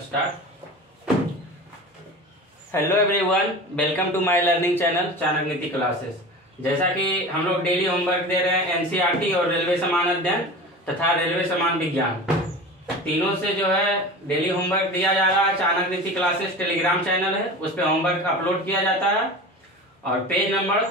Start. Hello everyone, welcome to my learning channel Chanakya Niti classes. जैसा कि हम लोग डेली होमवर्क दे रहे हैं एनसीईआरटी और रेलवे समान अध्ययन तथा रेलवे समान विज्ञान, तीनों से जो है डेली होमवर्क दिया जा रहा है। Chanakya Niti classes Telegram channel है, उस पर होमवर्क अपलोड किया जाता है और पेज नंबर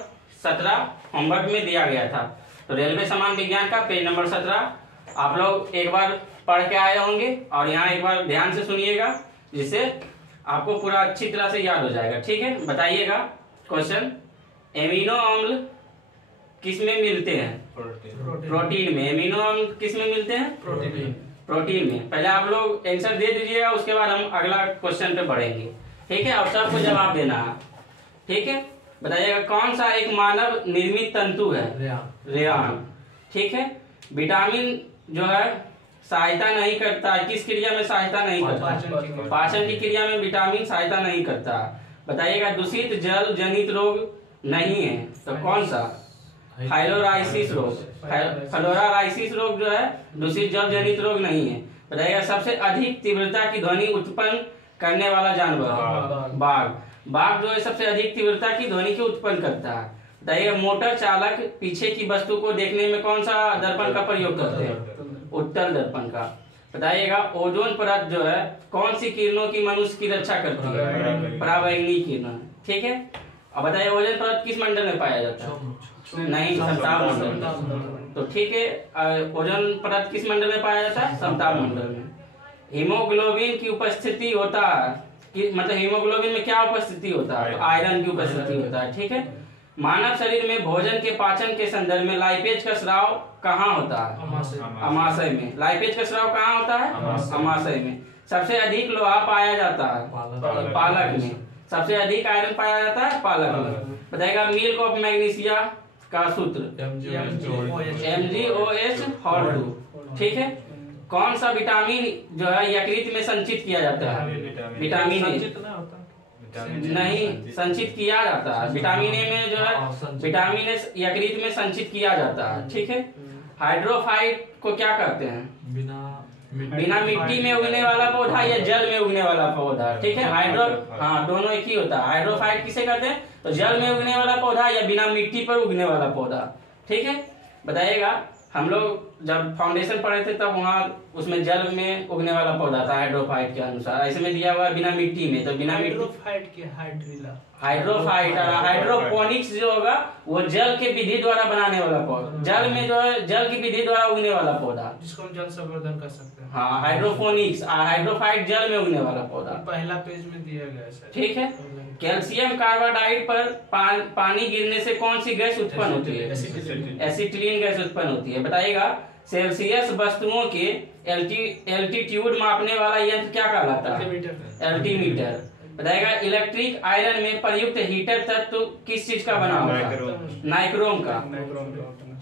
17 होमवर्क में दिया गया था। तो रेलवे समान विज्ञान का पेज नंबर 17 आप लोग एक बार पढ़ के आए होंगे और यहाँ एक बार ध्यान से सुनिएगा, जिससे आपको पूरा अच्छी तरह से याद हो जाएगा। ठीक है, बताइएगा क्वेश्चन। एमिनो अम्ल किस में मिलते हैं? प्रोटीन में। एमिनो अम्ल किस में मिलते हैं? प्रोटीन में। पहले आप लोग आंसर दे दीजिएगा, उसके बाद हम अगला क्वेश्चन पे बढ़ेंगे। ठीक है, और सबको जवाब देना है। ठीक है, बताइएगा कौन सा एक मानव निर्मित तंतु है? रेयान। ठीक है, विटामिन जो है सहायता नहीं करता, किस क्रिया में सहायता नहीं करता? पाचन की क्रिया में विटामिन सहायता नहीं करता। बताइएगा दूषित जल जनित रोग नहीं है तो कौन सा? फ्लोराइसिस रोग। फ्लोराइसिस रोग जो है दूषित जल जनित रोग नहीं है। बताइएगा सबसे अधिक तीव्रता की ध्वनि उत्पन्न करने वाला जानवर? बाघ। बाघ जो है सबसे अधिक तीव्रता की ध्वनि की उत्पन्न करता है। बताइएगा मोटर चालक पीछे की वस्तु को देखने में कौन सा दर्पण का प्रयोग करते हैं? उत्तल दर्पण का। बताइएगा ओजोन परत जो है कौन सी किरणों की मनुष्य की रक्षा करती है? पराबैंगनी किरण। ठीक है, अब बताइए ओजोन परत किस मंडल में पाया जाता है? नहीं, समताप मंडल में। तो ठीक है, ओजोन परत किस मंडल में पाया जाता है? समताप मंडल में। हीमोग्लोबिन की उपस्थिति होता है मतलब हीमोग्लोबिन में क्या उपस्थिति होता है? तो आयरन की उपस्थिति होता है। ठीक है, मानव शरीर में भोजन के पाचन के संदर्भ में लाइपेज का स्राव कहाँ होता है? अमाशय में। लाइपेज का स्राव कहाँ होता है? अमाशय में। सबसे अधिक लोहा पाया जाता है? पालक में। सबसे अधिक आयरन पाया जाता है? पालक में। बताइएगा मिल्क ऑफ मैग्नीशिया का सूत्र? MgOH/2। ठीक है, कौन सा विटामिन जो है यकृत में संचित किया जाता है? Vitamin A. नहीं, संचित किया जाता है। विटामिन ए में जो है विटामिन ए यकृत में संचित किया जाता है। ठीक है, हाइड्रोफाइट को क्या कहते हैं? बिना मिट्टी में उगने वाला पौधा या जल में उगने वाला पौधा। ठीक है, हाँ दोनों एक ही होता है। हाइड्रोफाइट किसे कहते हैं? तो जल में उगने वाला पौधा या बिना मिट्टी पर उगने वाला पौधा। ठीक है, बताइएगा हम लोग जब फाउंडेशन पढ़े थे तब वहाँ उसमें जल में उगने वाला पौधा था हाइड्रोफाइट के अनुसार। ऐसे में दिया हुआ है बिना मिट्टी में, तो बिना हाइड्रोफाइट हाइड्रोपोनिक्स जो होगा वो जल के विधि द्वारा बनाने वाला पौधा, जल में जो है जल की विधि द्वारा उगने वाला पौधा, जिसको हम जल संवर्धन कर सकते हैं। हाँ, हाइड्रोपोनिक्स। हाइड्रोफाइट जल में उगने वाला पौधा पहला पेज में दिया गया है। ठीक है, कैल्शियम कार्बाइड पर पानी गिरने से कौन सी गैस उत्पन्न होती है? एसिटिलीन गैस उत्पन्न होती है। बताइएगा सेल्सियस वस्तुओं के एल्टीट्यूड मापने वाला यंत्र क्या कहलाता है? एल्टीमीटर। बताइएगा इलेक्ट्रिक आयरन में प्रयुक्त हीटर तत्व किस चीज का बना होता है? नाइक्रोम का।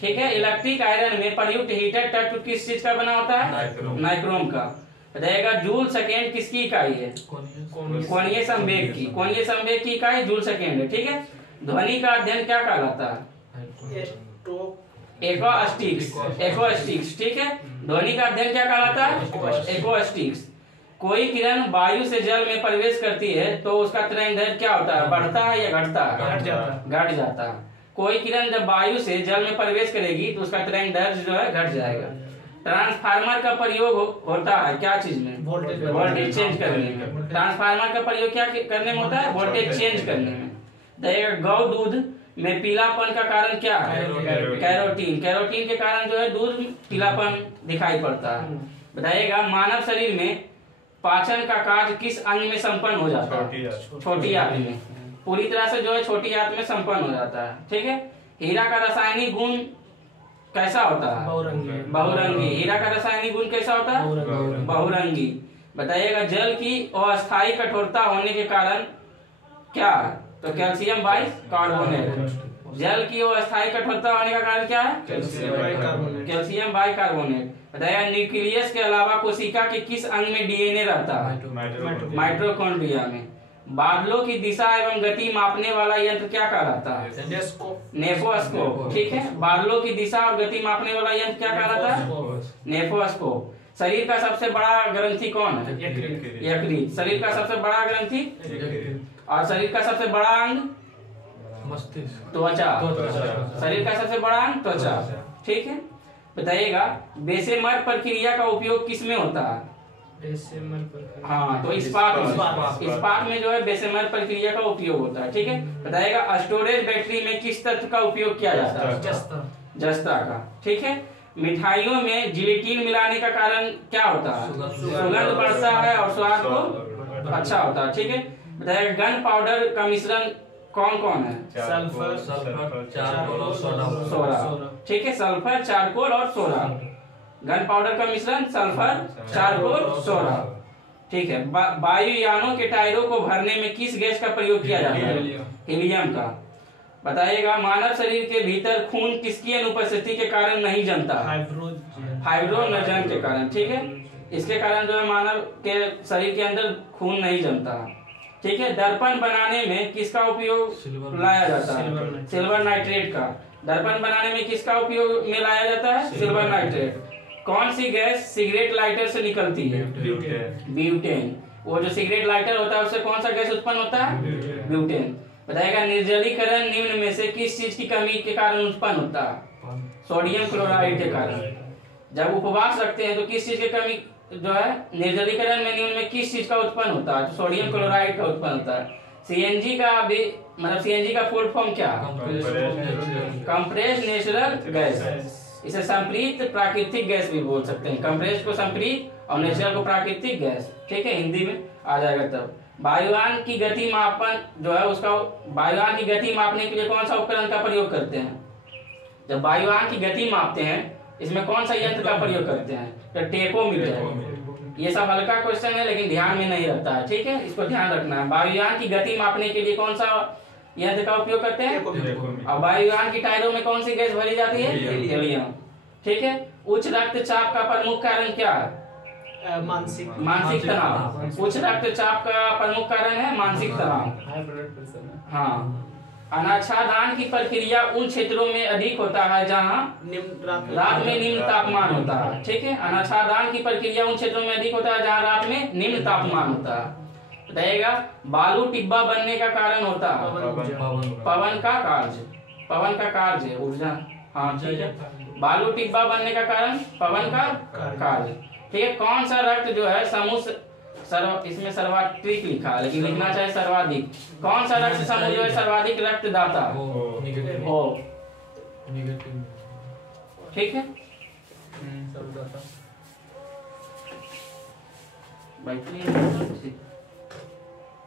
ठीक है, इलेक्ट्रिक आयरन में प्रयुक्त हीटर तत्व किस चीज का बना होता है? नाइक्रोम का। बताइएगा जूल सेकेंड किसकी इकाई है? कोणीय संवेग की। कोणीय संवेग की इकाई जूल सेकेंड है। ठीक है, ध्वनि का अध्ययन क्या कहलाता है? एक्वास्टिक्स। ठीक है, ध्वनि का अध्ययन क्या कहलाता है? एक्वास्टिक्स। कोई किरण वायु से जल में प्रवेश करती है तो उसका तरंगदैर्घ्य क्या होता है? बढ़ता है या घटता है? घट जाता है। कोई किरण जब वायु से जल में प्रवेश करेगी तो उसका तरंगदैर्घ्य जो है घट जाएगा। ट्रांसफार्मर का प्रयोग होता है क्या चीज में? वोल्टेज चेंज करने में। ट्रांसफार्मर का प्रयोग क्या करने में होता है? वोल्टेज चेंज करने में। देखिएगा गौ दूध में पीलापन का कारण क्या है? कैरोटीन। कैरोटीन के कारण जो है दूध पीलापन दिखाई पड़ता है। बताइएगा मानव शरीर में पाचन का कार्य किस अंग में संपन्न हो जाता है? छोटी आंत में। पूरी तरह से जो है छोटी आंत में संपन्न हो जाता है। ठीक है, हीरा का रासायनिक गुण कैसा होता है? बहुरंगी। हीरा का रासायनिक गुण कैसा होता है? बहुरंगी। बताइएगा जल की अस्थायी कठोरता होने के कारण क्या है? तो कैल्शियम बाइकार्बोनेट। जल की अस्थायी कठोरता होने का कारण क्या है? Calcium bicarbonate. बताइएगा न्यूक्लियस के अलावा कोशिका के किस अंग में डीएनए रहता है? माइटोकॉन्ड्रिया में। बादलों की दिशा एवं गति मापने वाला यंत्र क्या कहलाता है? नेफोस्कोप। ठीक है, बादलों की दिशा और गति मापने वाला यंत्र क्या कहलाता है? नेफोस्कोप। शरीर का सबसे बड़ा ग्रंथि कौन है? यकृत। शरीर का सबसे बड़ा ग्रंथि और शरीर का सबसे बड़ा अंग मस्तिष्क, त्वचा। शरीर का सबसे बड़ा अंग त्वचा। ठीक है, बताइएगा बेसेमर प्रक्रिया का उपयोग किस में होता है? बेसेमर प्रक्रिया। हाँ, तो इस्पात में जो है बेसेमर प्रक्रिया का उपयोग होता है। ठीक है, बताइएगा स्टोरेज बैटरी में किस तत्व का उपयोग किया जाता है? जस्ता का। ठीक है, मिठाइयों में जिलेटिन मिलाने का कारण क्या होता है? सुगंध बढ़ता है और स्वाद को अच्छा होता है। ठीक है, बताइए गन पाउडर का मिश्रण कौन कौन है? सल्फर, चारकोल और सोडा। ठीक है, सल्फर, चारकोल और सोडा। गन पाउडर का मिश्रण सल्फर, चारकोल, सोडा। ठीक है, वायुयानों के टायरों को भरने में किस गैस का प्रयोग किया जाता है? हीलियम का। बताइएगा मानव शरीर के भीतर खून किसकी अनुपस्थिति के कारण नहीं जमता? हाइड्रोजन के कारण। ठीक है, इसके कारण जो है मानव के शरीर के अंदर खून नहीं जमता। ठीक है, दर्पण बनाने में किसका उपयोग लाया जाता है? सिल्वर नाइट्रेट का। दर्पण बनाने में किसका उपयोग में लाया जाता है? Silver nitrate. कौन सी गैस सिगरेट लाइटर से निकलती है? ब्यूटेन। वो जो सिगरेट लाइटर होता है उससे कौन सा गैस उत्पन्न होता है? ब्यूटेन। बताइएगा निर्जलीकरण निम्न में से किस चीज की कमी के कारण उत्पन्न होता है? सोडियम क्लोराइड के कारण। जब उपवास रखते हैं तो किस चीज की कमी जो है निर्जलीकरण में निम्न में किस चीज का उत्पन्न होता है? तो सोडियम क्लोराइड का उत्पन्न होता है। सीएनजी का भी मतलब सीएनजी का फुल फॉर्म क्या? Compressed natural gas. इसे संप्रीत प्राकृतिक गैस भी बोल सकते हैं। कंप्रेस्ड को संप्रीत और नेचुरल को प्राकृतिक गैस। ठीक है, हिंदी में आ जाएगा तब। वायुयान की गति मापन जो है उसका वायुयान की गति मापने के लिए कौन सा उपकरण का प्रयोग करते हैं? जब वायुयान की गति मापते हैं इसमें कौन सा यंत्र का प्रयोग करते हैं? तो टेकोमीटर। ये सब हल्का क्वेश्चन है लेकिन ध्यान में नहीं रहता है। ठीक है, इसको ध्यान रखना है। वायुयान की गति मापने के लिए कौन सा यंत्र का उपयोग करते हैं? और वायुयान की टायरों में कौन सी गैस भरी जाती है? हीलियम। ठीक है, उच्च रक्तचाप का प्रमुख कारण क्या है? मानसिक तनाव। उच्च रक्तचाप का प्रमुख कारण है मानसिक तनाव। हाँ, अनाच्छादन की प्रक्रिया उन क्षेत्रों में अधिक होता है जहाँ रात में निम्न तापमान होता है। ठीक है, अनाच्छादन की प्रक्रिया उन क्षेत्रों में अधिक होता है जहाँ रात में निम्न तापमान होता है। बताइएगा बालू टिब्बा बनने का कारण होता है? पवन का कार्य। पवन का कार्य ऊर्जा। हाँ ठीक है, बालू टिब्बा बनने का कारण पवन का कार्य। ठीक है, कौन सा रक्त जो है समूह इसमें सर्वाधिक लिखा है लेकिन लिखना चाहिए सर्वाधिक। कौन सा रक्त समूह जो है सर्वाधिक रक्तदाता? ओ। ठीक है,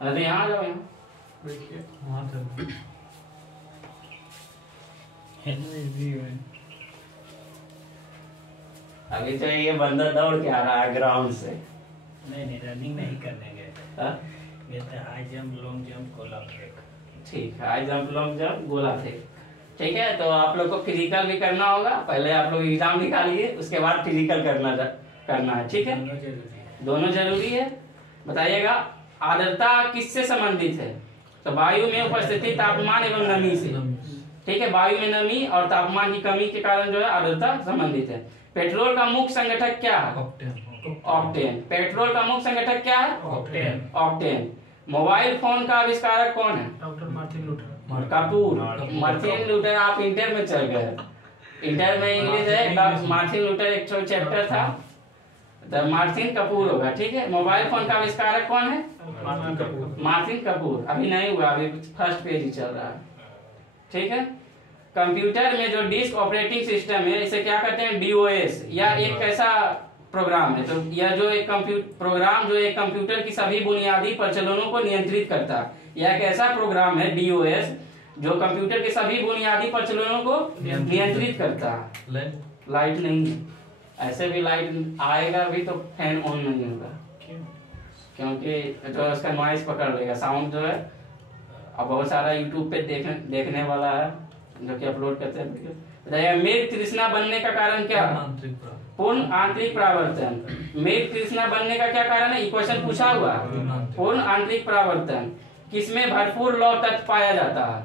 अरे यहाँ जाओ, यहाँ अभी तो ये बंदा दौड़ के आ रहा है ग्राउंड से। नहीं रनिंग नहीं करने गए। ये तो हाई जंप, लॉन्ग जंप, गोला फेंक। ठीक है, हाई जंप, लॉन्ग जंप, गोला फेंक। ठीक है, तो आप लोग को फिजिकल भी करना होगा। पहले आप लोग एग्जाम निकालिए उसके बाद फिजिकल करना है। ठीक है, दोनों जरूरी है। बताइएगा आर्द्रता किससे संबंधित है? तो वायु में उपस्थिति तापमान एवं नमी से। ठीक है, वायु में नमी और तापमान की कमी के कारण जो है आर्द्रता संबंधित है। पेट्रोल का मुख्य संगठक क्या है? ऑक्टेन। पेट्रोल का मुख्य संगठक क्या है? ऑक्टेन। मोबाइल फोन का आविष्कारक कौन है? Doctor Martin Luther Kapoor. Martin Luther, आप इंटर में चल गए। इंटर में इंग्लिश है, मार्टिन लूथर एक चैप्टर था, तो मार्टिन कपूर होगा। ठीक है, मोबाइल फोन का आविष्कारक कौन है? मार्टिन कपूर। अभी नहीं हुआ, अभी फर्स्ट पेज ही चल रहा है। ठीक है, कंप्यूटर में जो डिस्क ऑपरेटिंग सिस्टम है इसे क्या कहते हैं? डीओएस। या एक कैसा प्रोग्राम है? तो यह जो एक प्रोग्राम जो एक कंप्यूटर की सभी बुनियादी प्रचलनों को नियंत्रित करता है। यह एक ऐसा प्रोग्राम है डीओएस जो कंप्यूटर के सभी बुनियादी प्रचलनों को नियंत्रित करता है। लाइट नहीं है, ऐसे भी लाइट आएगा भी तो फैन ऑन नहीं होगा क्योंकि जो उसका नॉइस पकड़ लेगा, साउंड जो है। अब बहुत सारा यूट्यूब पे देखने वाला है जो कि अपलोड करते हैं वीडियो। मेघ तृष्णा बनने का कारण क्या? पूर्ण आंतरिक परावर्तन। मेघ तृष्णा बनने का क्या कारण है? क्वेश्चन पूछा हुआ। पूर्ण आंतरिक परावर्तन। किसमें भरपूर लौह तत्व पाया जाता है?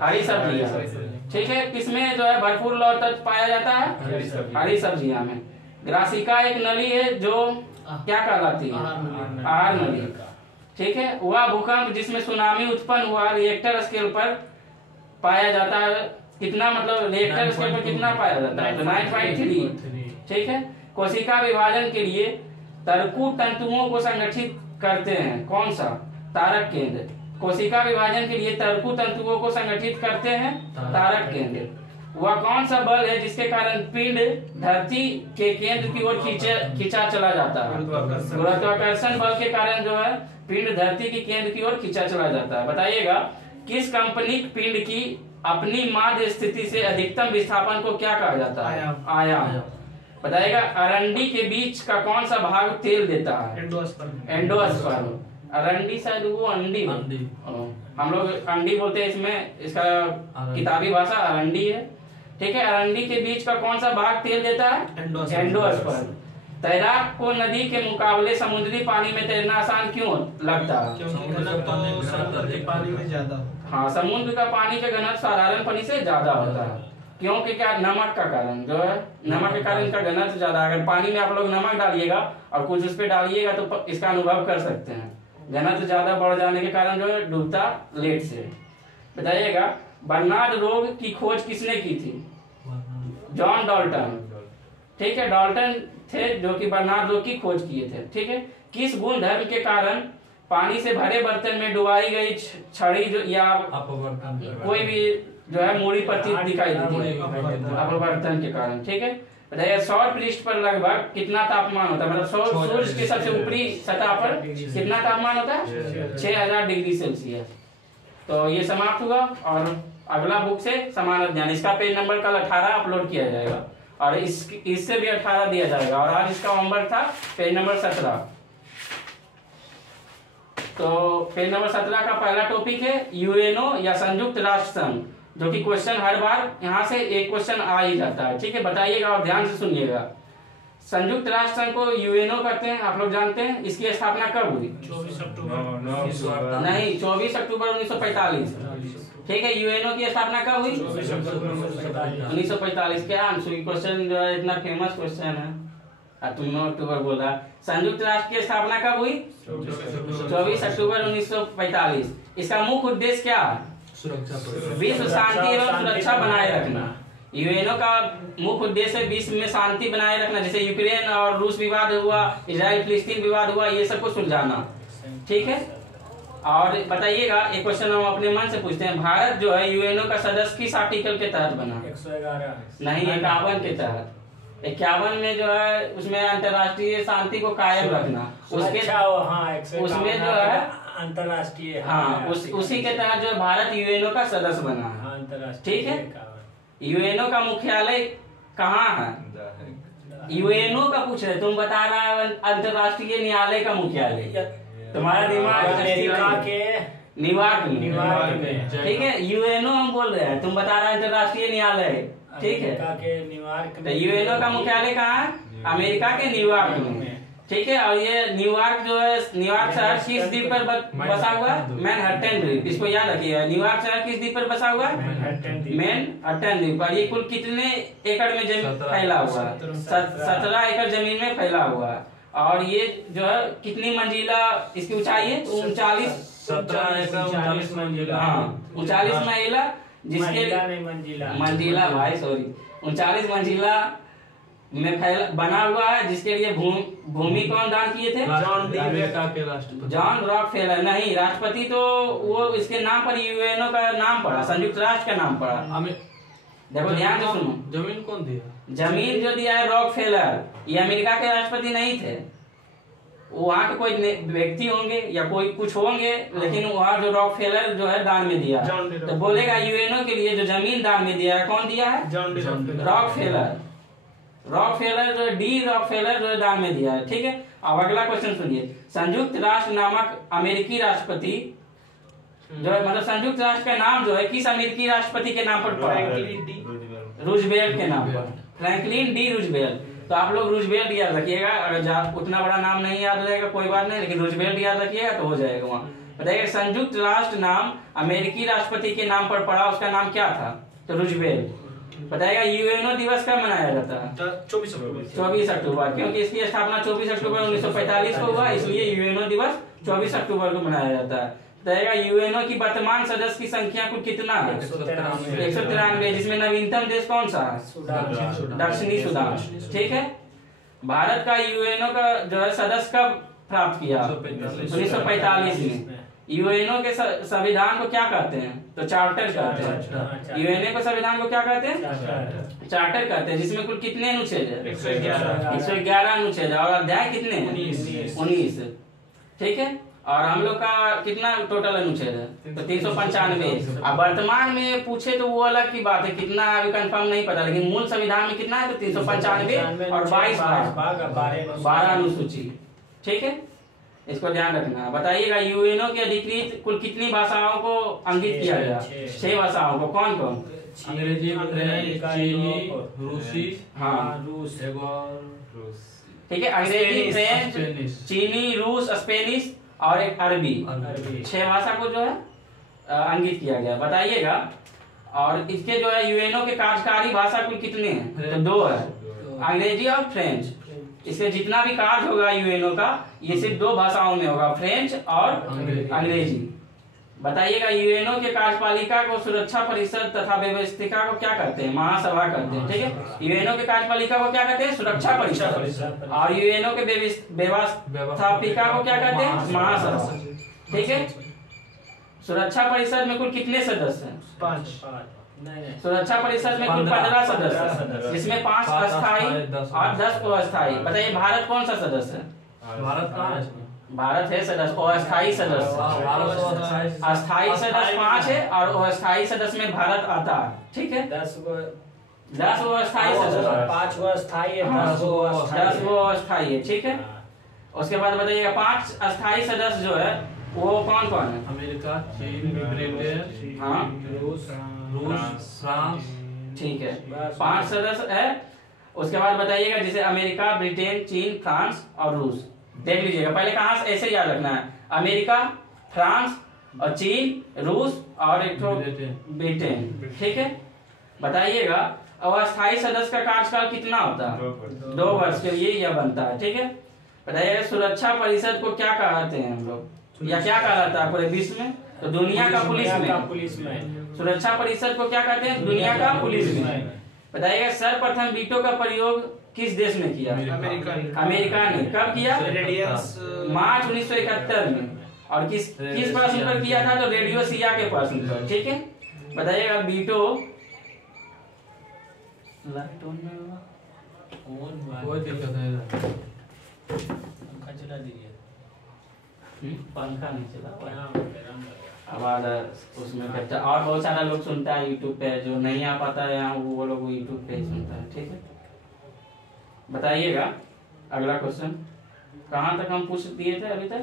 हरी सब्जियां। ठीक है, किसमें जो है भरपूर लौह तत्व पाया जाता है? हरी सब्जियां में। ग्रासिका एक नली है जो क्या कहलाती है? आहार नली। ठीक है। वह भूकंप जिसमें सुनामी उत्पन्न हुआ रिएक्टर स्केल पर पाया जाता है कितना, मतलब रिएक्टर स्केल पर कितना पाया जाता है? तो 9.3। ठीक है। कोशिका विभाजन के लिए तरकु तंतुओं को संगठित करते हैं कौन सा? तारक केंद्र। कोशिका विभाजन के लिए तरकु तंतुओं को संगठित करते हैं तारक केंद्र। वह कौन सा बल है जिसके कारण पिंड धरती के केंद्र की ओर खींचा चला जाता है? गुरुत्वाकर्षण बल के कारण जो है पिंड धरती के केंद्र की ओर खींचा चला जाता है। बताइएगा किस कंपनी पिंड की अपनी माध्य स्थिति से अधिकतम विस्थापन को क्या कहा जाता है? आयाम। बताइएगा अरंडी के बीच का कौन सा भाग तेल देता है? एंडोस्पर्म। अरंडी शायद वो अंडी, हम लोग अंडी बोलते हैं इसमें, इसका किताबी भाषा अरंडी है। ठीक है। अरंडी के बीच का कौन सा भाग तेल देता है? एंडोस्पर्म। तैराक को नदी के मुकाबले समुद्री पानी में तैरना आसान क्यों लगता है? पानी में ज्यादा। हाँ, समुद्र का पानी का घनत्व साधारण पानी से ज्यादा होता है। क्योंकि क्या? नमक का कारण जो है, नमक के कारण इसका घनत्व ज्यादा। अगर पानी में आप लोग नमक डालिएगा और कुछ उस पर डालिएगा तो इसका अनुभव कर सकते हैं। घनत्व ज्यादा बढ़ जाने के कारण जो है डूबता लेट से। बताइएगा बर्नार्ड रोग की खोज किसने की थी? John Dalton. ठीक है। डाल्टन थे जो कि बर्नार्ड रोग की खोज किए थे। ठीक है। किस गुण धर्म के कारण पानी से भरे बर्तन में डुबाई गई छड़ी जो या कोई भी जो है मूड़ी प्रतीत दिखाई देती है? अपवर्तन के कारण। ठीक है। बताइए सौर पृष्ठ पर लगभग कितना तापमान होता है? मतलब सूर्य के सबसे ऊपरी सतह पर कितना तापमान होता है? 6000 डिग्री सेल्सियस। तो ये समाप्त हुआ और अगला बुक से समान अध्ययन, इसका पेज नंबर कल 18 अपलोड किया जाएगा और इससे भी 18 दिया जाएगा। और आज इसका होमवर्क था पेज नंबर 17। तो पेज नंबर 17 का पहला टॉपिक है यूएनओ या संयुक्त राष्ट्र संघ, जो कि क्वेश्चन हर बार यहाँ से एक क्वेश्चन आ ही जाता है। ठीक है। बताइएगा और ध्यान से सुनिएगा। संयुक्त राष्ट्र संघ को यूएनओ कहते हैं, आप लोग जानते हैं। इसकी स्थापना कब हुई? 24 अक्टूबर नहीं, 24 अक्टूबर 1945। ठीक है। यूएनओ की स्थापना कब हुई? 1945। क्या क्वेश्चन जो है इतना फेमस क्वेश्चन है, तुमने अक्टूबर बोला। संयुक्त राष्ट्र की स्थापना कब हुई? 24 अक्टूबर 1945। इसका मुख्य उद्देश्य क्या है? विश्व शांति एवं सुरक्षा बनाए रखना। यूएनओ का मुख्य उद्देश्य विश्व में शांति बनाए रखना। जैसे यूक्रेन और रूस विवाद हुआ, इजराइल फिलिस्तीन विवाद हुआ, ये सबको सुलझाना। ठीक है। और बताइएगा एक क्वेश्चन हम अपने मन से पूछते हैं, भारत जो है यूएनओ का सदस्य किस आर्टिकल के तहत बना? 111 नहीं, 51 के तहत। 51 में जो है उसमें अंतर्राष्ट्रीय शांति को कायम रखना, उसके उसमें जो है अंतर्राष्ट्रीय, हाँ उसी के तहत जो भारत यूएनओ का सदस्य बना है। ठीक है। यूएनओ का मुख्यालय कहाँ है? यूएनओ का पूछ रहे, तुम बता रहा है अंतर्राष्ट्रीय न्यायालय का मुख्यालय। तुम्हारा दिमाग न्यूयॉर्क में। ठीक है। यूएनओ हम बोल रहे हैं, तुम बता रहे हैं अंतर्राष्ट्रीय न्यायालय। ठीक है। तो यूएनओ का मुख्यालय कहाँ है? अमेरिका के न्यूयॉर्क में। ठीक है। और ये न्यूयॉर्क जो है, न्यूयॉर्क शहर किस द्वीप पर बसा हुआ है? मैनहट्टन द्वीप। इसको याद रखिएगा। न्यूयॉर्क शहर किस द्वीप पर बसा हुआ है? मैनहट्टन द्वीप पर। ये कुल कितने एकड़ में जमीन फैला हुआ है? 17 एकड़ जमीन में फैला हुआ है। और ये जो है कितनी मंजिला इसकी ऊंचाई है? 39 मंजिला। हाँ, 39 मंजिला, जिसके मंजिला भाई सॉरी 39 मंजिला में बना हुआ है, जिसके लिए भूमि कौन दान किए थे? John Rockefeller. नहीं, राष्ट्रपति तो वो इसके नाम पर यूएनओ का नाम पड़ा, संयुक्त राष्ट्र का नाम पड़ा। देखो ध्यान से सुनो, जमीन कौन दिया? जमीन जो दिया है रॉकफेलर, ये अमेरिका के राष्ट्रपति नहीं थे। वहाँ के कोई व्यक्ति होंगे या कोई कुछ होंगे, लेकिन वहाँ जो रॉकफेलर जो है दान में दिया। तो बोलेगा यूएनओ के लिए जो जमीन दान में दिया है, कौन दिया है? रॉकफेलर। रॉकफेलर जो डी रॉकफेलर जो दान में दिया है। ठीक है। अब अगला क्वेश्चन सुनिए। संयुक्त राष्ट्र नामक अमेरिकी राष्ट्रपति जो है, मतलब संयुक्त राष्ट्र का नाम जो है किस अमेरिकी राष्ट्रपति के नाम पर पड़ा? रूजवेल्ट के नाम पर, फ्रैंकलिन डी रूजवेल्ट। तो आप लोग रूजवेल्ट याद रखिएगा। अगर उतना बड़ा नाम नहीं याद रहेगा कोई बात नहीं, लेकिन रूजवेल्ट याद रखिएगा तो हो जाएगा। वहाँ बताइएगा संयुक्त राष्ट्र नाम अमेरिकी राष्ट्रपति के नाम पर पड़ा, उसका नाम क्या था? तो रूजवेल्ट। बताइएगा यूएनओ दिवस कब मनाया जाता है? 24 अक्टूबर। 24 अक्टूबर, क्योंकि इसकी स्थापना 24 अक्टूबर 1945 को हुआ, इसलिए यूएनओ दिवस 24 अक्टूबर को मनाया जाता है। बताइएगा यूएनओ की वर्तमान सदस्य की संख्या कुल कितना है? 193, जिसमें नवीनतम देश कौन सा है? दक्षिणी सूडान। ठीक है। भारत का यूएनओ का जो है सदस्य कब प्राप्त किया? 1945 में। यूएनओ के संविधान को क्या कहते हैं? तो चार्टर कहते हैं। यूएनओ के संविधान को क्या कहते हैं? चार्टर कहते हैं, जिसमें कुल कितने अनुच्छेद है? 111 अनुच्छेद है। और अध्याय कितने हैं? 19। ठीक है। और हम लोग का कितना टोटल अनुच्छेद है? तो 395। अब वर्तमान में पूछे तो वो अलग की बात है, कितना अभी कंफर्म नहीं पता, लेकिन मूल संविधान में कितना है? तो 395 और 22 भाग 12 अनुसूची। ठीक है, इसको ध्यान रखना। बताइएगा यूएनओ की अधिकृत कुल कितनी भाषाओं को अंकित किया गया? 6 भाषाओं को। कौन कौन? अंग्रेजी, फ्रेंच, चीनी, रूसी, हाँ रूस, ठीक है। अंग्रेजी, फ्रेंच, चीनी, रूस, स्पेनिश और एक अरबी। 6 भाषा को जो है अंकित किया गया। बताइएगा। और इसके जो है यूएनओ के कार्यकारी भाषा कुल कितने हैं? तो 2 है, अंग्रेजी और फ्रेंच। इसके जितना भी कार्य होगा यूएनओ का, ये सिर्फ 2 भाषाओं में होगा, फ्रेंच और अंग्रेजी। बताइएगा यूएनओ के कार्यपालिका को सुरक्षा परिषद तथा व्यवस्थिका को क्या कहते हैं? महासभा कहते हैं। ठीक है। यूएनओ के कार्यपालिका को क्या कहते हैं? सुरक्षा परिषद। और यूएनओ के व्यवस्थापिका को क्या कहते हैं? महासभा। ठीक है। सुरक्षा परिषद में कुल कितने सदस्य हैं? 5। सुरक्षा परिषद में कुल 15 सदस्य हैं, जिसमें 5 अस्थायी और 10 अस्थायी। बताइए भारत कौन सा सदस्य है? भारत कहाँ है? भारत है सदस्य। अस्थायी सदस्य, अस्थायी सदस्य 5 है और अस्थायी सदस्य में भारत आता है। ठीक है। 10 अस्थायी सदस्य, 5 वो अस्थायी है, 10 वो अस्थायी है। ठीक है। उसके बाद बताइएगा 5 अस्थायी सदस्य जो है वो कौन कौन है? अमेरिका, चीन, ब्रिटेन, हाँ, रूस, फ्रांस। ठीक है, 5 सदस्य है। उसके बाद बताइएगा जैसे अमेरिका, ब्रिटेन, चीन, फ्रांस और रूस। देख लीजिएगा, पहले कहाँ से ऐसे याद रखना है, अमेरिका, फ्रांस और चीन, रूस और एक तो ब्रिटेन। ठीक है। बताइएगा अस्थायी सदस्य का कार्यकाल कितना होता है? 2 वर्ष के लिए यह बनता है। ठीक है। बताइएगा सुरक्षा परिषद को क्या कहते हैं हम लोग, या क्या कहा जाता है पूरे विश्व में? तो दुनिया का पुलिस में। सुरक्षा परिषद को क्या कहते हैं? दुनिया का पुलिस में। बताइएगा सर्वप्रथम वीटो का प्रयोग किस देश ने किया? अमेरिका ने। कब किया? मार्च 1971 में। और किस प्रश्न पर किया था? तो रेडियो सिया के प्रश्न पर। ठीक है। बताइएगा वीटो कोई दिक्कत नहीं, पंखा चला दीजिए। पंखा नहीं चला, आवाज उसमें करता। और बहुत सारा लोग सुनता है यूट्यूब पे, जो नहीं आ पाता है यहाँ वो लोग यूट्यूब पे ही सुनता है। ठीक है। बताइएगा अगला क्वेश्चन कहाँ तक हम पूछ दिए थे अभी तक?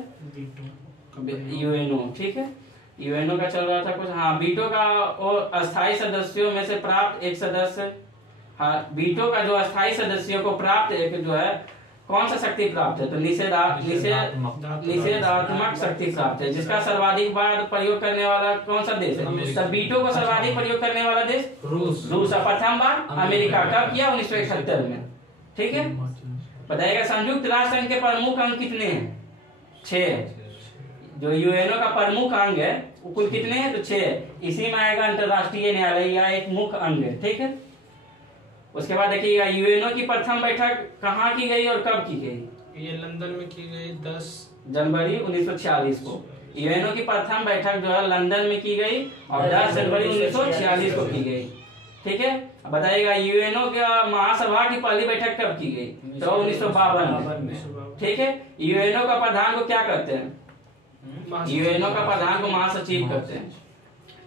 यूएनओ। ठीक है। यूएनओ का चल रहा था कुछ। हाँ, वीटो का अस्थायी सदस्यों में से प्राप्त एक सदस्य। हाँ, वीटो का जो अस्थायी सदस्यों को प्राप्त एक जो है कौन सा शक्ति प्राप्त है? तो निषेधात्मक शक्ति प्राप्त है, जिसका सर्वाधिक बार प्रयोग करने वाला कौन सा देश है? तब वीटो को सर्वाधिक प्रयोग करने वाला देश रूस। प्रथम बार अमेरिका। कब किया? 1971 में। ठीक है। बताइएगा संयुक्त राष्ट्र संघ के प्रमुख अंग कितने हैं? 6। जो यूएनओ का प्रमुख अंग है वो कुल कितने हैं? तो 6। इसी में आएगा अंतरराष्ट्रीय न्यायालय या एक मुख्य अंग है। ठीक है। उसके बाद देखिएगा यूएनओ की प्रथम बैठक कहाँ की गई और कब की गई? ये लंदन में की गई 10 जनवरी 1946 को। यूएनओ की प्रथम बैठक जो है लंदन में की गई और 10 जनवरी 1946 को की गई। ठीक है। बताइएगा यूएनओ का महासभा की पहली बैठक कब की गई? तो 1952 में। ठीक है। यूएनओ का प्रधान को क्या कहते हैं? यूएनओ का प्रधान को महासचिव कहते हैं।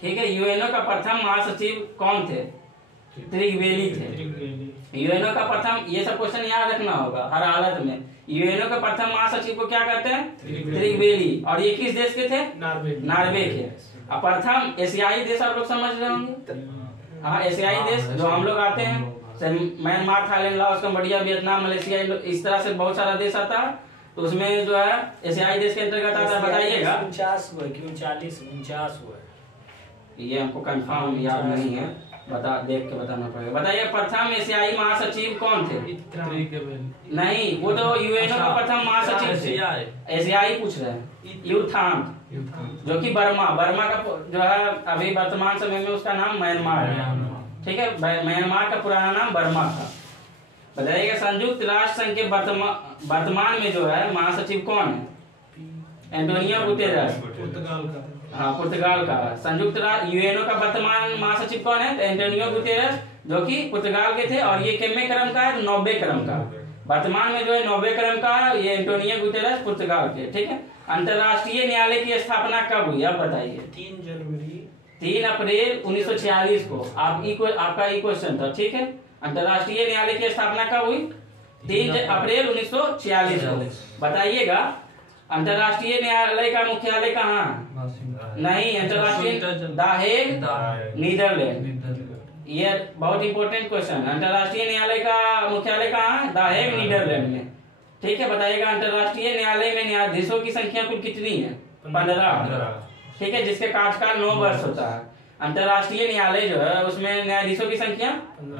ठीक है। यूएनओ का प्रथम महासचिव कौन थे? त्रिगवेली थे। यूएनओ का प्रथम, ये सब क्वेश्चन याद रखना होगा हर हालत में। यूएनओ का प्रथम महासचिव को क्या कहते हैं? त्रिगवेली। और ये किस देश के थे? नॉर्वे के। अब प्रथम एशियाई देश आप लोग समझ रहे होंगे। हाँ, एशियाई देश जो हम लोग आते हैं, Myanmar, Thailand, Laos, Cambodia, Vietnam, Malaysia, इस तरह से बहुत सारा देश आता है। तो उसमें जो है एशियाई देश के अंतर्गत आता है। बताइएगा 49 हुआ कि 49 हुआ, ये हमको कंफर्म याद नहीं है। बता, देख के बताना पड़ेगा। बताइए प्रथम एशियाई महासचिव कौन थे? नहीं, वो तो यूएनओ का प्रथम महासचिव थे। एशियाई पूछ रहे हैं। यूथांग, जो कि बर्मा का जो है अभी वर्तमान समय में उसका नाम म्यांमार है। ठीक है, म्यांमार का पुराना नाम बर्मा था। बताइएगा संयुक्त राष्ट्र संघ के वर्तमान में जो है महासचिव कौन है? एंटोनियो गुतेरेस, पुर्तगाल का। संयुक्त राष्ट्र यूएनओ का वर्तमान महासचिव कौन है? एंटोनियो गुतेरेस, जो कि पुर्तगाल के थे। और ये कितने क्रम का है? 90 क्रम का। वर्तमान में जो है 90 क्रम का है। ये एंटोनियो गुतेरेस पुर्तगाल के। ठीक है। अंतर्राष्ट्रीय न्यायालय की स्थापना कब हुई? अब बताइए। 3 अप्रैल 1946 को। आपका ई क्वेश्चन था। ठीक है, अंतर्राष्ट्रीय न्यायालय की स्थापना कब हुई? 3 अप्रैल 1946 को। बताइएगा अंतर्राष्ट्रीय न्यायालय का मुख्यालय कहाँ? नहीं, अंतर्राष्ट्रीय द हेग, नीदरलैंड। ये बहुत इंपॉर्टेंट क्वेश्चन है। अंतर्राष्ट्रीय न्यायालय का मुख्यालय कहाँ है? द हेग, नीदरलैंड में। ठीक है। बताइएगा अंतर्राष्ट्रीय न्यायालय में न्यायाधीशों की संख्या कुल कितनी है? 15। ठीक है, जिसके कार्यकाल 9 वर्ष होता है। अंतर्राष्ट्रीय न्यायालय जो है उसमें न्यायाधीशों की संख्या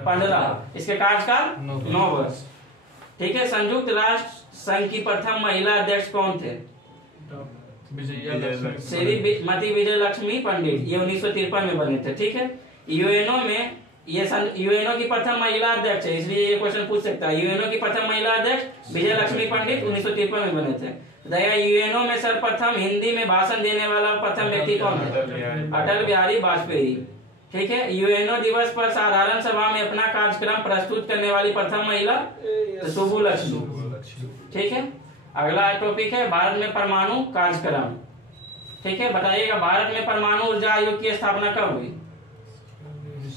15, इसके कार्यकाल 9 वर्ष। ठीक है। संयुक्त राष्ट्र संघ की प्रथम महिला अध्यक्ष कौन थे? श्रीमती विजय लक्ष्मी पंडित। ये 1953 में बने थे। ठीक है। यूएनओ में यूएनओ की प्रथम महिला अध्यक्ष है, इसलिए ये क्वेश्चन पूछ सकता है। यूएनओ की प्रथम महिला अध्यक्ष विजय लक्ष्मी पंडित 1953 में बने थे। बताइए यूएनओ में सर्वप्रथम हिंदी में भाषण देने वाला प्रथम व्यक्ति कौन थे? अटल बिहारी वाजपेयी। ठीक है। यूएनओ दिवस पर साधारण सभा में अपना कार्यक्रम प्रस्तुत करने वाली प्रथम महिला सुब्बुलक्ष्मी। ठीक है। अगला टॉपिक है भारत में परमाणु कार्यक्रम। ठीक है। बताइएगा भारत में परमाणु ऊर्जा आयोग की स्थापना कब हुई?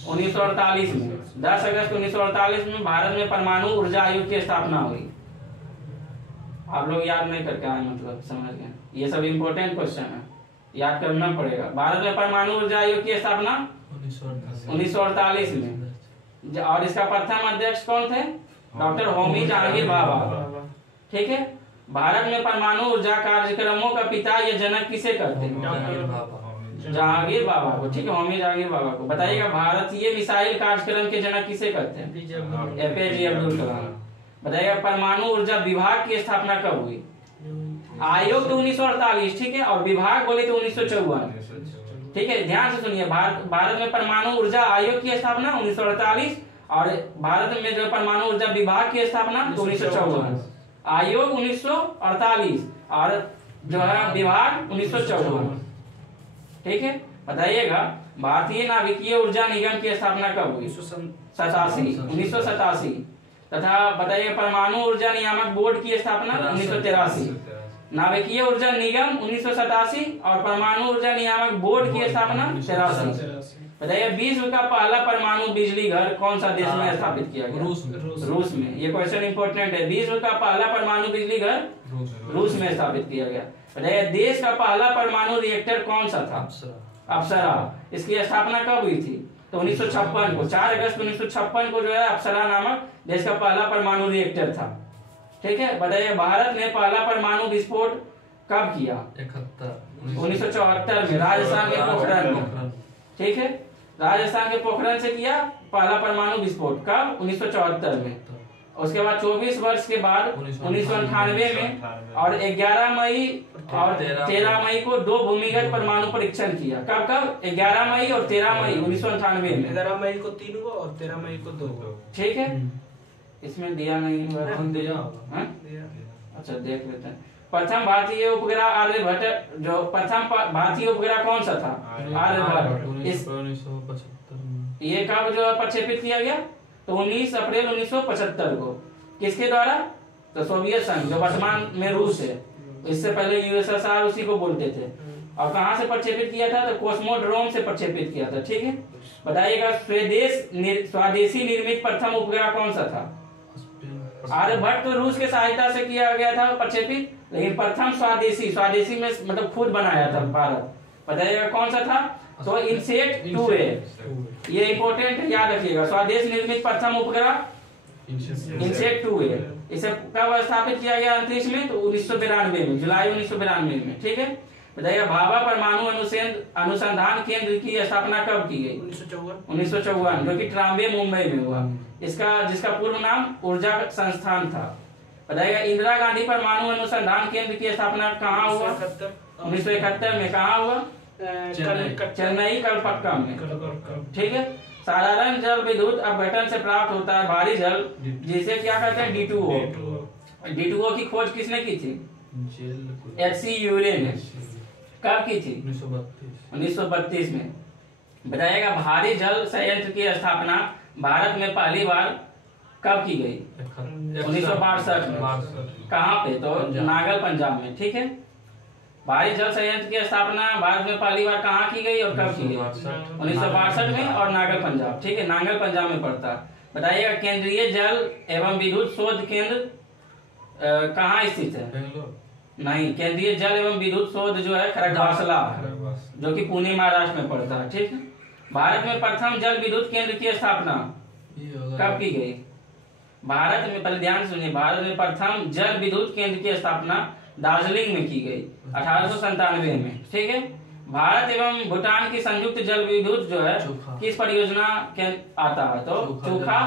1948 में। 10 अगस्त 1948 में भारत में परमाणु ऊर्जा आयोग की स्थापना हुई। आप लोग याद नहीं करके आए, मतलब समझ गए। ये सब इम्पोर्टेंट क्वेश्चन है, याद करना पड़ेगा। भारत में परमाणु ऊर्जा आयोग की स्थापना 1948 में। और इसका प्रथम अध्यक्ष कौन थे? डॉक्टर होमी जहांगीर भाभा। ठीक है। भारत में परमाणु ऊर्जा कार्यक्रमों का पिता या जनक किसे कहते हैं? जहांगीर बाबा को। ठीक है, होमी जहांगीर बाबा को। बताइएगा भारतीय मिसाइल कार्यक्रम के जनक किसे कहते हैं? एपीजे अब्दुल कलाम। बताइएगा परमाणु ऊर्जा विभाग की स्थापना कब हुई? आयोग तो 1948। ठीक है, और विभाग बोले तो 1954। ठीक है, ध्यान से सुनिए। भारत में परमाणु ऊर्जा आयोग की स्थापना 1948 और भारत में जो परमाणु ऊर्जा विभाग की स्थापना 1954। आयोग 1948 और जो है विभाग 1954। ठीक है। बताइएगा भारतीय नाभिकीय ऊर्जा निगम की स्थापना कब हुई? 1987। तथा बताइए परमाणु ऊर्जा नियामक बोर्ड की स्थापना 1983। नाभिकीय ऊर्जा निगम 1987 और परमाणु ऊर्जा नियामक बोर्ड की स्थापना 83। बताइए विश्व का पहला परमाणु बिजली घर कौन सा देश में स्थापित किया गया? रूस में। ये क्वेश्चन इंपॉर्टेंट है। विश्व का पहला परमाणु बिजली घर रूस में स्थापित किया गया। बताइए देश का पहला परमाणु रिएक्टर कौन सा था? अप्सरा। इसकी स्थापना कब हुई थी? तो 1956 को। 4 अगस्त 1956 को जो है अप्सरा नामक देश का पहला परमाणु रिएक्टर था। ठीक है। बताइए भारत ने पहला परमाणु विस्फोट कब किया? 1974 में राजस्थान के पोखरण में। ठीक है, राजस्थान के पोखरण से किया पहला परमाणु विस्फोट। कब? 1974 में। उसके बाद 24 वर्ष के बाद 1998 में और 11 मई और 13 मई को 2 भूमिगत परमाणु परीक्षण किया। कब? 11 मई और 13 मई 1998 में। 11 मई को 3 को और 13 मई को 2 को। ठीक है, इसमें दिया नहीं दिया। अच्छा देख लेते हैं। प्रथम भारतीय उपग्रह आर्यभट्ट। जो प्रथम भारतीय उपग्रह कौन सा था? आर्यभट्ट। 1975। ये कब जो प्रक्षेपित किया गया? तो 19 अप्रैल 1975 को। किसके द्वारा? तो सोवियत संघ, जो वर्तमान में रूस है। इससे पहले यूएसएसआर उसी को बोलते थे। और कहां से प्रक्षेपित किया था? तो कोस्मोड्रोम से प्रक्षेपित किया था। ठीक है। बताइएगा स्वदेशी निर्मित प्रथम उपग्रह कौन सा था? आर्यभट्ट तो रूस के सहायता से किया गया था प्रक्षेपित, लेकिन प्रथम स्वदेशी में मतलब खुद बनाया था भारत। बताइएगा कौन सा था? तो इनसेट 2A। ये इंपॉर्टेंट है, याद रखिएगा। स्वदेश निर्मित प्रथम उपग्रह इनसेट 2A। इसे कब स्थापित किया गया अंतरिक्ष में? तो 1992 में, जुलाई 1992 में। ठीक है। बताइएगा भाभा परमाणु अनुसंधान केंद्र की स्थापना कब की गई? 1954, जो कि ट्राम्बे मुंबई में हुआ। इसका जिसका पूर्व नाम ऊर्जा संस्थान था। बताइएगा इंदिरा गांधी परमाणु अनुसंधान केंद्र की स्थापना कहाँ हुआ? 1971 में। कहाँ हुआ? चेन्नई कलपक्कम में। ठीक है। साधारण जल विद्युत अपघटन से प्राप्त होता है भारी जल, जिसे क्या कहते हैं? D2O। D2O की खोज किसने की थी? HC यूरे ने। कब की थी? 1932 में। बताइएगा भारी जल संयंत्र की स्थापना भारत में पहली बार कब की गई? 1962 में। कहाँ पे? तो नागल पंजाब में। ठीक है। भारी जल संयंत्र की स्थापना भारत में पहली बार कहाँ की गई और कब की गई? 1962 में और नागल पंजाब। ठीक है, नागल पंजाब में पड़ता। बताइएगा केंद्रीय जल एवं विद्युत शोध केंद्र कहाँ स्थित है? नहीं, केंद्रीय जल एवं विद्युत शोध जो है खरगवासला, जो कि पुणे महाराष्ट्र में पड़ता है। ठीक है। भारत में प्रथम जल विद्युत केंद्र की स्थापना कब की गई? भारत में, पहले ध्यान सुनिए, भारत में प्रथम जल विद्युत केंद्र की स्थापना दार्जिलिंग में की गई 1897 में। ठीक है। भारत एवं भूटान की संयुक्त जल विद्युत जो है किस परियोजना के आता है? तो चोखा,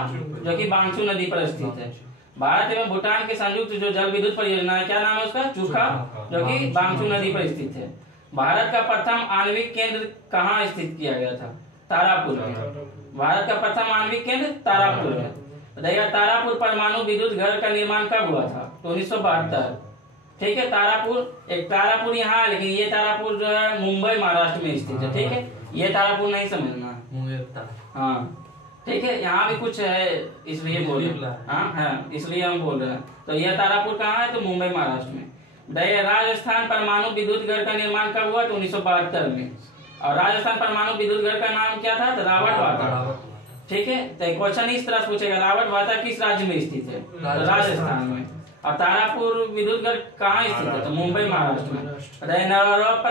जो कि बांसू नदी पर स्थित है। भारत एवं भूटान के संयुक्त जो जल विद्युत परियोजना है, क्या नाम है उसका? चोखा, जो कि बांसू नदी पर स्थित है। भारत का प्रथम आणविक केंद्र कहाँ स्थित किया गया था? तारापुर में। भारत का प्रथम आणविक केंद्र तारापुर में। बताइएगा तारापुर परमाणु विद्युत घर का निर्माण कब हुआ था? तो 1972। ठीक है। तारापुर यहाँ है, लेकिन ये तारापुर जो है मुंबई महाराष्ट्र में स्थित है। ठीक है। ये तारापुर नहीं समझना। हाँ, ठीक है। यहाँ भी कुछ है इसलिए बोल रहे हैं। हाँ, इसलिए हम बोल रहे हैं। तो यह तारापुर कहाँ है? तो मुंबई महाराष्ट्र में। राजस्थान परमाणु विद्युत घर का निर्माण कब हुआ? तो 1972 में। और राजस्थान परमाणु विद्युत घर का नाम क्या था? तो रावत वाता। ठीक है। तो क्वेश्चन इस तरह पूछेगा, रावत वाता किस राज्य में स्थित है? तो राजस्थान में। और तारापुर विद्युत घर कहाँ स्थित है? तो मुंबई महाराष्ट्र में। बताइए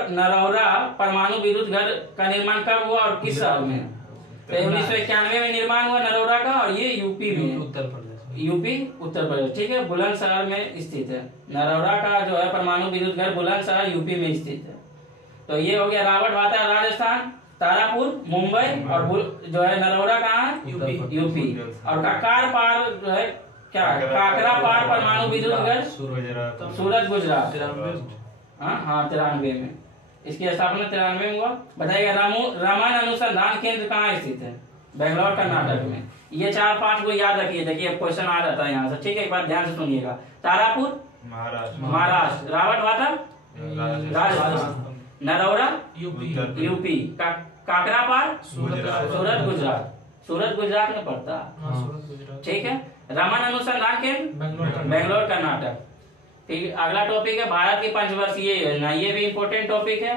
नरौरा परमाणु विद्युत घर का निर्माण कब हुआ और किस साल में? तो 1991 में निर्माण हुआ नरौरा का, और ये यूपी में, उत्तर प्रदेश। ठीक है। बुलंदशहर में स्थित है। नरौरा का जो है परमाणु विद्युत घर बुलंदशहर यूपी में स्थित है। तो ये हो गया रावत वाता राजस्थान, तारापुर मुंबई, और जो है नरौरा कहाँ है? यूपी। और काकर पार जो है क्या है? काकरा पार परमाणु विद्युत घर सूरत गुजरात। हाँ, 93 में। इसकी स्थापना 93 में हुआ। बताइएगा रमन अनुसंधान केंद्र कहाँ स्थित है? बेंगलोर कर्नाटक में। ये 4-5 को याद रखिए। देखिए क्वेश्चन आ जाता है यहाँ से। ठीक है, एक बार ध्यान से सुनिएगा। तारापुर महाराष्ट्र, रावत वाता राजस्थान, नरौरा यूपी, काकरा पार सूरत गुजरात में पड़ता है। ठीक है। रमन अनुसंधान केंद्र बेंगलोर कर्नाटक। ठीक। अगला टॉपिक है भारत की पंचवर्षीय योजना। ये भी इम्पोर्टेंट टॉपिक है,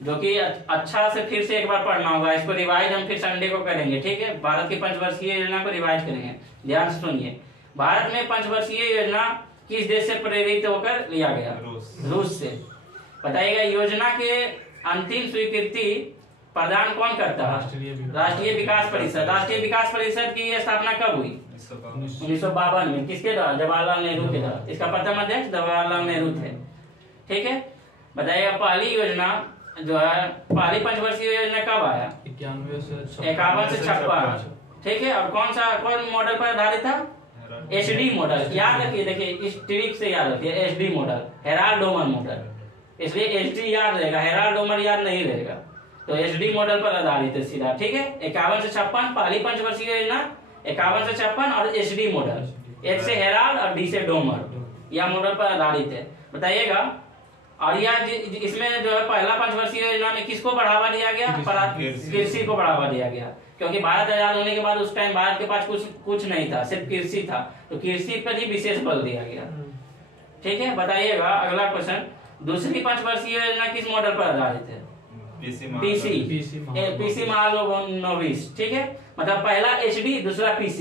जो कि अच्छा से फिर से एक बार पढ़ना होगा। इसको रिवाइज हम फिर संडे को करेंगे। ठीक है। भारत की पंचवर्षीय योजना को रिवाइज करेंगे। ध्यान से सुनिए। भारत में पंचवर्षीय योजना किस देश से प्रेरित होकर लिया गया? रूस से। बताइएगा योजना के अंतिम स्वीकृति प्रदान कौन करता है? राष्ट्रीय विकास परिषद। राष्ट्रीय विकास परिषद की स्थापना कब हुई? 1952 में। किसके द्वारा? जवाहरलाल नेहरू के द्वारा। इसका प्रथम अध्यक्ष जवाहरलाल नेहरू थे। ठीक है। बताइएगा पहली योजना जो है, पहली पंचवर्षीय योजना कब आया? 51 से 56। ठीक है। और कौन मॉडल पर आधारित था? HD model. याद रखिए, देखिए इस ट्रिक से याद रखिए, HD model, Herald Domar model. इसलिए HD याद रहेगा, हेराल्ड डोमर याद नहीं रहेगा। तो HD मॉडल पर आधारित है सीधा। ठीक है। 51 से 56 पहली पंचवर्षीय योजना, 51 से 56 और HD मॉडल, H से हेराल्ड और D से डोमर, यह मॉडल पर आधारित है। बताइएगा। और यह इसमें जो है पहला पंचवर्षीय योजना में किसको बढ़ावा दिया गया? कृषि को बढ़ावा दिया गया, क्योंकि भारत आजाद होने के बाद उस टाइम भारत के पास कुछ नहीं था, सिर्फ कृषि था। तो कृषि पर ही विशेष बल दिया गया। ठीक है। बताइएगा अगला क्वेश्चन, दूसरी पंचवर्षीय योजना किस मॉडल पर आधारित है? पीसी महालनोबिस। ठीक है। मतलब पहला HD, दूसरा PC।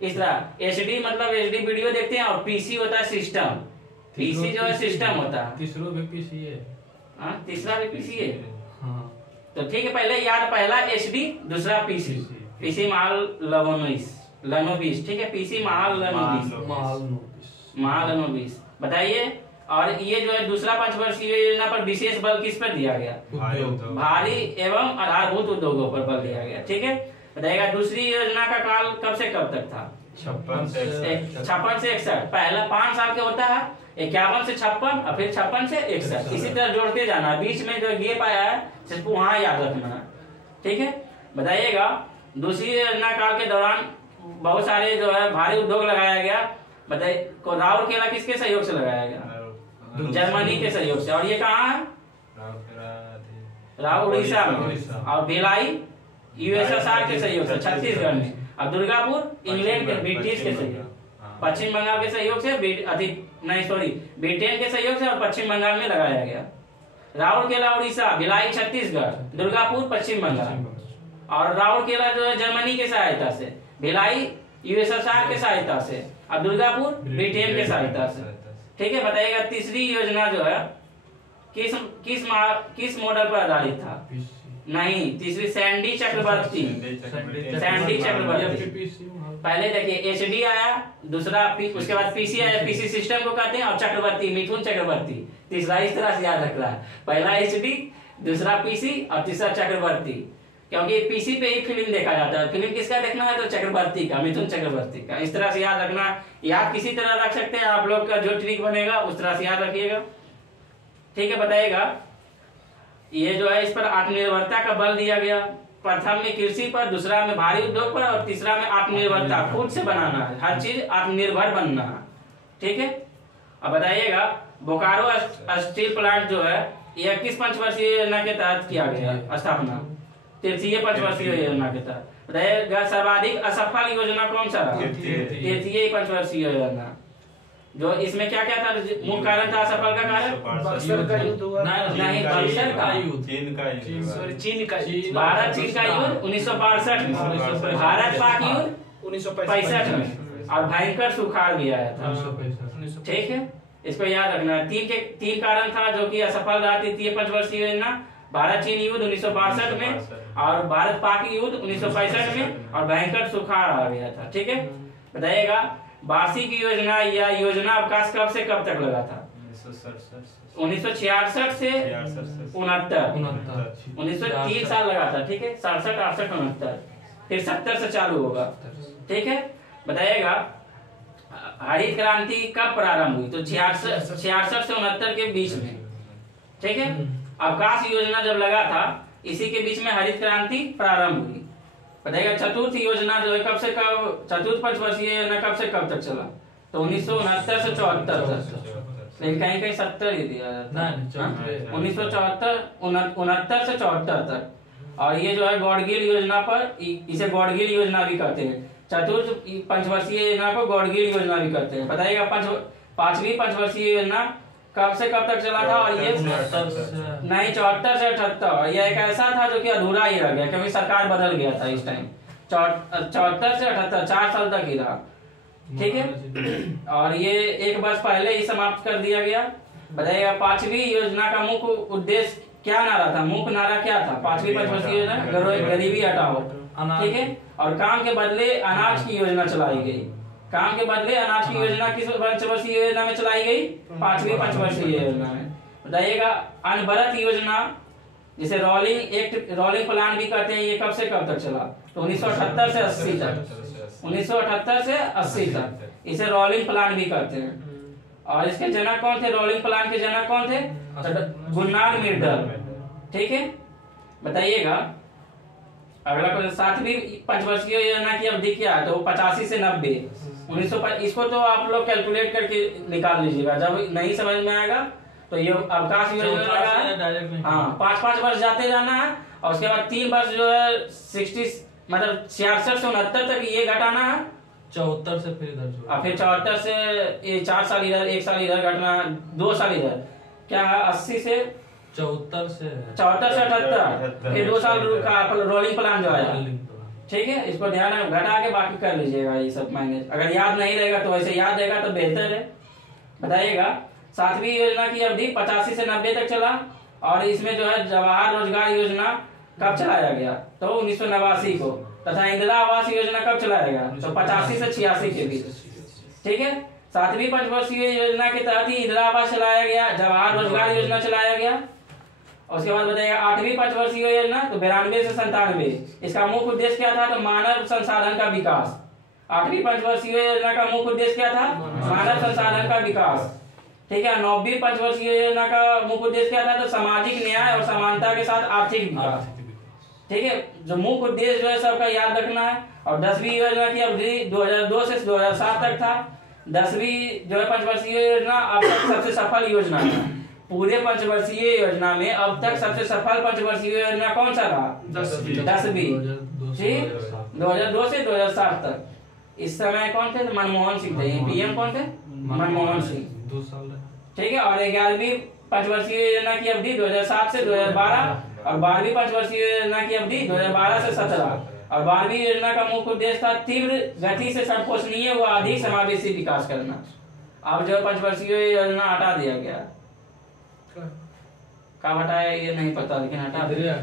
इस तरह HD मतलब HD वीडियो देखते हैं, और PC होता है सिस्टम। PC जो है सिस्टम होता है। तीसरा भी PC है। हाँ, तीसरा भी PC है। तो ठीक है, पहले याद, पहला HD, दूसरा PC महालनोबिस। ठीक है। PC महालनोबिस। बताइए और ये जो है दूसरा पंचवर्षीय योजना पर विशेष बल किस पर दिया गया? भारी एवं आधारभूत उद्योगों पर बल दिया गया। ठीक है, बताइएगा दूसरी योजना का काल कब से कब तक था? 56 से 61। पहला 5 साल के होता है, 51 से 56 और फिर 56 से 61, इसी तरह जोड़ते जाना। बीच में जो गैप आया है सिर्फ वहां याद रखना है। ठीक है, बताइएगा दूसरी योजना काल के दौरान बहुत सारे जो है भारी उद्योग लगाया गया। बताइए राउरकेला किसके सहयोग से लगाया गया? जर्मनी के सहयोग से। और ये कहाँ है? उड़ीसा में। और भिलाई यूएसएसआर के सहयोग से छत्तीसगढ़ में। और दुर्गापुर इंग्लैंड के ब्रिटिश के सहयोग, पश्चिम बंगाल के सहयोग से ब्रिटेन के सहयोग से और पश्चिम बंगाल में लगाया गया। राउरकेला उड़ीसा, भिलाई छत्तीसगढ़, दुर्गापुर पश्चिम बंगाल। और राउरकेला जो है जर्मनी के सहायता से, भिलाई यूएसएसआर के सहायता से और दुर्गापुर ब्रिटेन के सहायता से। ठीक है, बताइएगा तीसरी योजना जो है किस मॉडल पर आधारित था? नहीं, तीसरी सैंडी चक्रवर्ती। पहले देखिए एचडी आया, दूसरा उसके बाद पीसी आया, पीसी सिस्टम को कहते हैं, और चक्रवर्ती मिथुन चक्रवर्ती तीसरा। इस तरह से याद रख रहा है, पहला एचडी, दूसरा पीसी और तीसरा चक्रवर्ती। क्योंकि पीसी पे ही फिल्म देखा जाता है, फिल्म किसका देखना है तो चक्रवर्ती का, मिथुन चक्रवर्ती का। इस तरह से याद रखना, याद किसी तरह रख सकते हैं आप लोग का जो ट्रिक बनेगा उस तरह से याद रखिएगा। ठीक है, बताइएगा ये जो है इस पर आत्मनिर्भरता का बल दिया गया। प्रथम में कृषि पर, दूसरा में भारी उद्योग पर और तीसरा में आत्मनिर्भरता, खुद से बनाना है, हर चीज आत्मनिर्भर बनना है। ठीक है, अब बताइएगा बोकारो स्टील प्लांट जो है यह किस पंचवर्षीय योजना के तहत किया गया स्थापना? तृतीय पंचवर्षीय योजना के तहत। बताइएगा सर्वाधिक असफल योजना कौन सा रहा? तृतीय पंचवर्षीय योजना। जो इसमें क्या क्या था? मुख्य कारण था असफल का कारण बक्सर का युद्ध हुआ। नहीं, बक्सर का युद्ध, चीन का भारत चीन का युद्ध 1962 में, भारत पाक युद्ध 1965 में, और भयंकर सुखाड़ भी आया था। ठीक है, इसको याद रखना है। तीन कारण था जो कि असफल रहा तृतीय पंचवर्षीय योजना। भारत चीन युद्ध 1962 में, और भारत पाक युद्ध 1965 में, और भयंकर सुखाड़ आ गया था। ठीक है, बताइएगा वार्षिक योजना या योजना अवकाश कब से कब तक लगा था? 1966 से 69, 1903 साल लगा था। ठीक है, 67, 68, 69, फिर 70 से चालू होगा। ठीक है, बताइएगा हरित क्रांति कब प्रारंभ हुई? तो 66 से 69 के बीच में। ठीक है, अवकाश योजना जब लगा था इसी के बीच में हरित क्रांति प्रारंभ हुई। बताइएगा चतुर्थ योजना जो है कब से कब, चतुर्थ पंचवर्षीय योजना कब से कब तक चला? तो 1969 से 74 तक, लेकिन कहीं कहीं 70 ही दिया जाता है। 1974, 69 से 74 तक। और ये जो है गॉडगिल योजना पर, इसे गॉडगिल योजना भी कहते हैं। चतुर्थ पंचवर्षीय योजना को गॉडगिल योजना भी कहते हैं। बताइएगा पांचवी पंचवर्षीय योजना कब से कब तक चला था? और ये नहीं 74 से 78। यह एक ऐसा था जो कि अधूरा ही रह गया क्योंकि सरकार बदल गया था इस टाइम। 74 से 78 4 साल तक ही रहा। ठीक है, और ये एक वर्ष पहले ही समाप्त कर दिया गया। बताइएगा पांचवी योजना का मुख्य उद्देश्य क्या नारा था? मुख्य नारा क्या था पांचवी पंचवर्षीय योजना? गरीबी हटाओ। ठीक है, और काम के बदले अनाज की योजना चलाई गई। काम के बदले अनाज की योजना किस पंचवर्षीय योजना में चलाई गई? पांचवी पंचवर्षीय योजना में। बताइएगा अनवरत योजना जिसे रोलिंग प्लान भी कहते हैं, ये कब से कब तक चला? तो 1978 से 80 तक। 1978 से 80 तक इसे रोलिंग प्लान भी कहते हैं। और इसके जनक कौन थे? रोलिंग प्लान के जनक कौन थे? Gunnar Myrdal. ठीक है, बताइएगा अगला क्वेश्चन, सातवीं पंचवर्षीय योजना की अवधि क्या है? तो 85 से 90। 1905 इसको तो आप लोग कैलकुलेट करके निकाल लीजिएगा, जब नहीं समझ में आएगा तो ये अवकाश योजना लगा है। हाँ, 5-5 वर्ष जाते जाना है, और उसके बाद 3 वर्ष जो है 66 मतलब 66 से 69 तक ये घटाना है। 74 से फिर इधर, और फिर 74 से ये 4 साल इधर, 1 साल इधर घटना, 2 साल इधर। क्या है 80 से 74 से 78, फिर 2 साल का रोलिंग प्लान जो आया। ठीक है, इसको ध्यान में घटा के बाकी कर लीजिएगा ये सब मैनेज। अगर याद नहीं रहेगा तो वैसे याद रहेगा तो बेहतर है। बताइएगा सातवीं योजना की अवधि 85 से 90 तक चला, और इसमें जो है जवाहर रोजगार योजना कब चलाया गया? तो 1989 को। तथा इंदिरा आवास योजना कब चलाया गया? तो 85 से 86 के बीच। ठीक है, 7वीं पंचवर्षीय योजना के तहत ही इंदिरा आवास चलाया गया, जवाहर रोजगार योजना चलाया गया। और उसके बाद बताइएगा 8वीं पंचवर्षीय योजना तो 92 से 97, इसका मुख्य उद्देश्य क्या था? तो मानव संसाधन का विकास। 8वीं पंचवर्षीय योजना का मुख्य उद्देश्य क्या था? मानव संसाधन का विकास। ठीक है। 9वीं पंचवर्षीय योजना का मुख्य उद्देश्य क्या था? तो सामाजिक न्याय और समानता के साथ आर्थिक विकास। ठीक है, जो मुख्य उद्देश्य जो है सबका याद रखना है। और 10वीं योजना की अवधि 2002 से 2007 तक था। 10वीं जो है पंचवर्षीय योजना अब तक सबसे सफल योजना है। पूरे पंचवर्षीय योजना में अब तक सबसे सफल पंचवर्षीय योजना कौन सा रहा? 10वीं। ठीक, 2002 से 2007 तक। इस समय कौन थे? मनमोहन सिंह थे। पीएम कौन थे? मनमोहन सिंह। 2 साल। ठीक है। और 11वीं पंचवर्षीय योजना की अवधि 2007 से 2012 और 12वीं पंचवर्षीय योजना की अवधि 2012 से 17। और 12वीं योजना का मुख्य उद्देश्य था तीव्र गति से संपोषणीय व अधिक समावेशी विकास करना। अब जो पंचवर्षीय योजना हटा दिया गया। कब हटाया ये नहीं पता, लेकिन हटा दिया।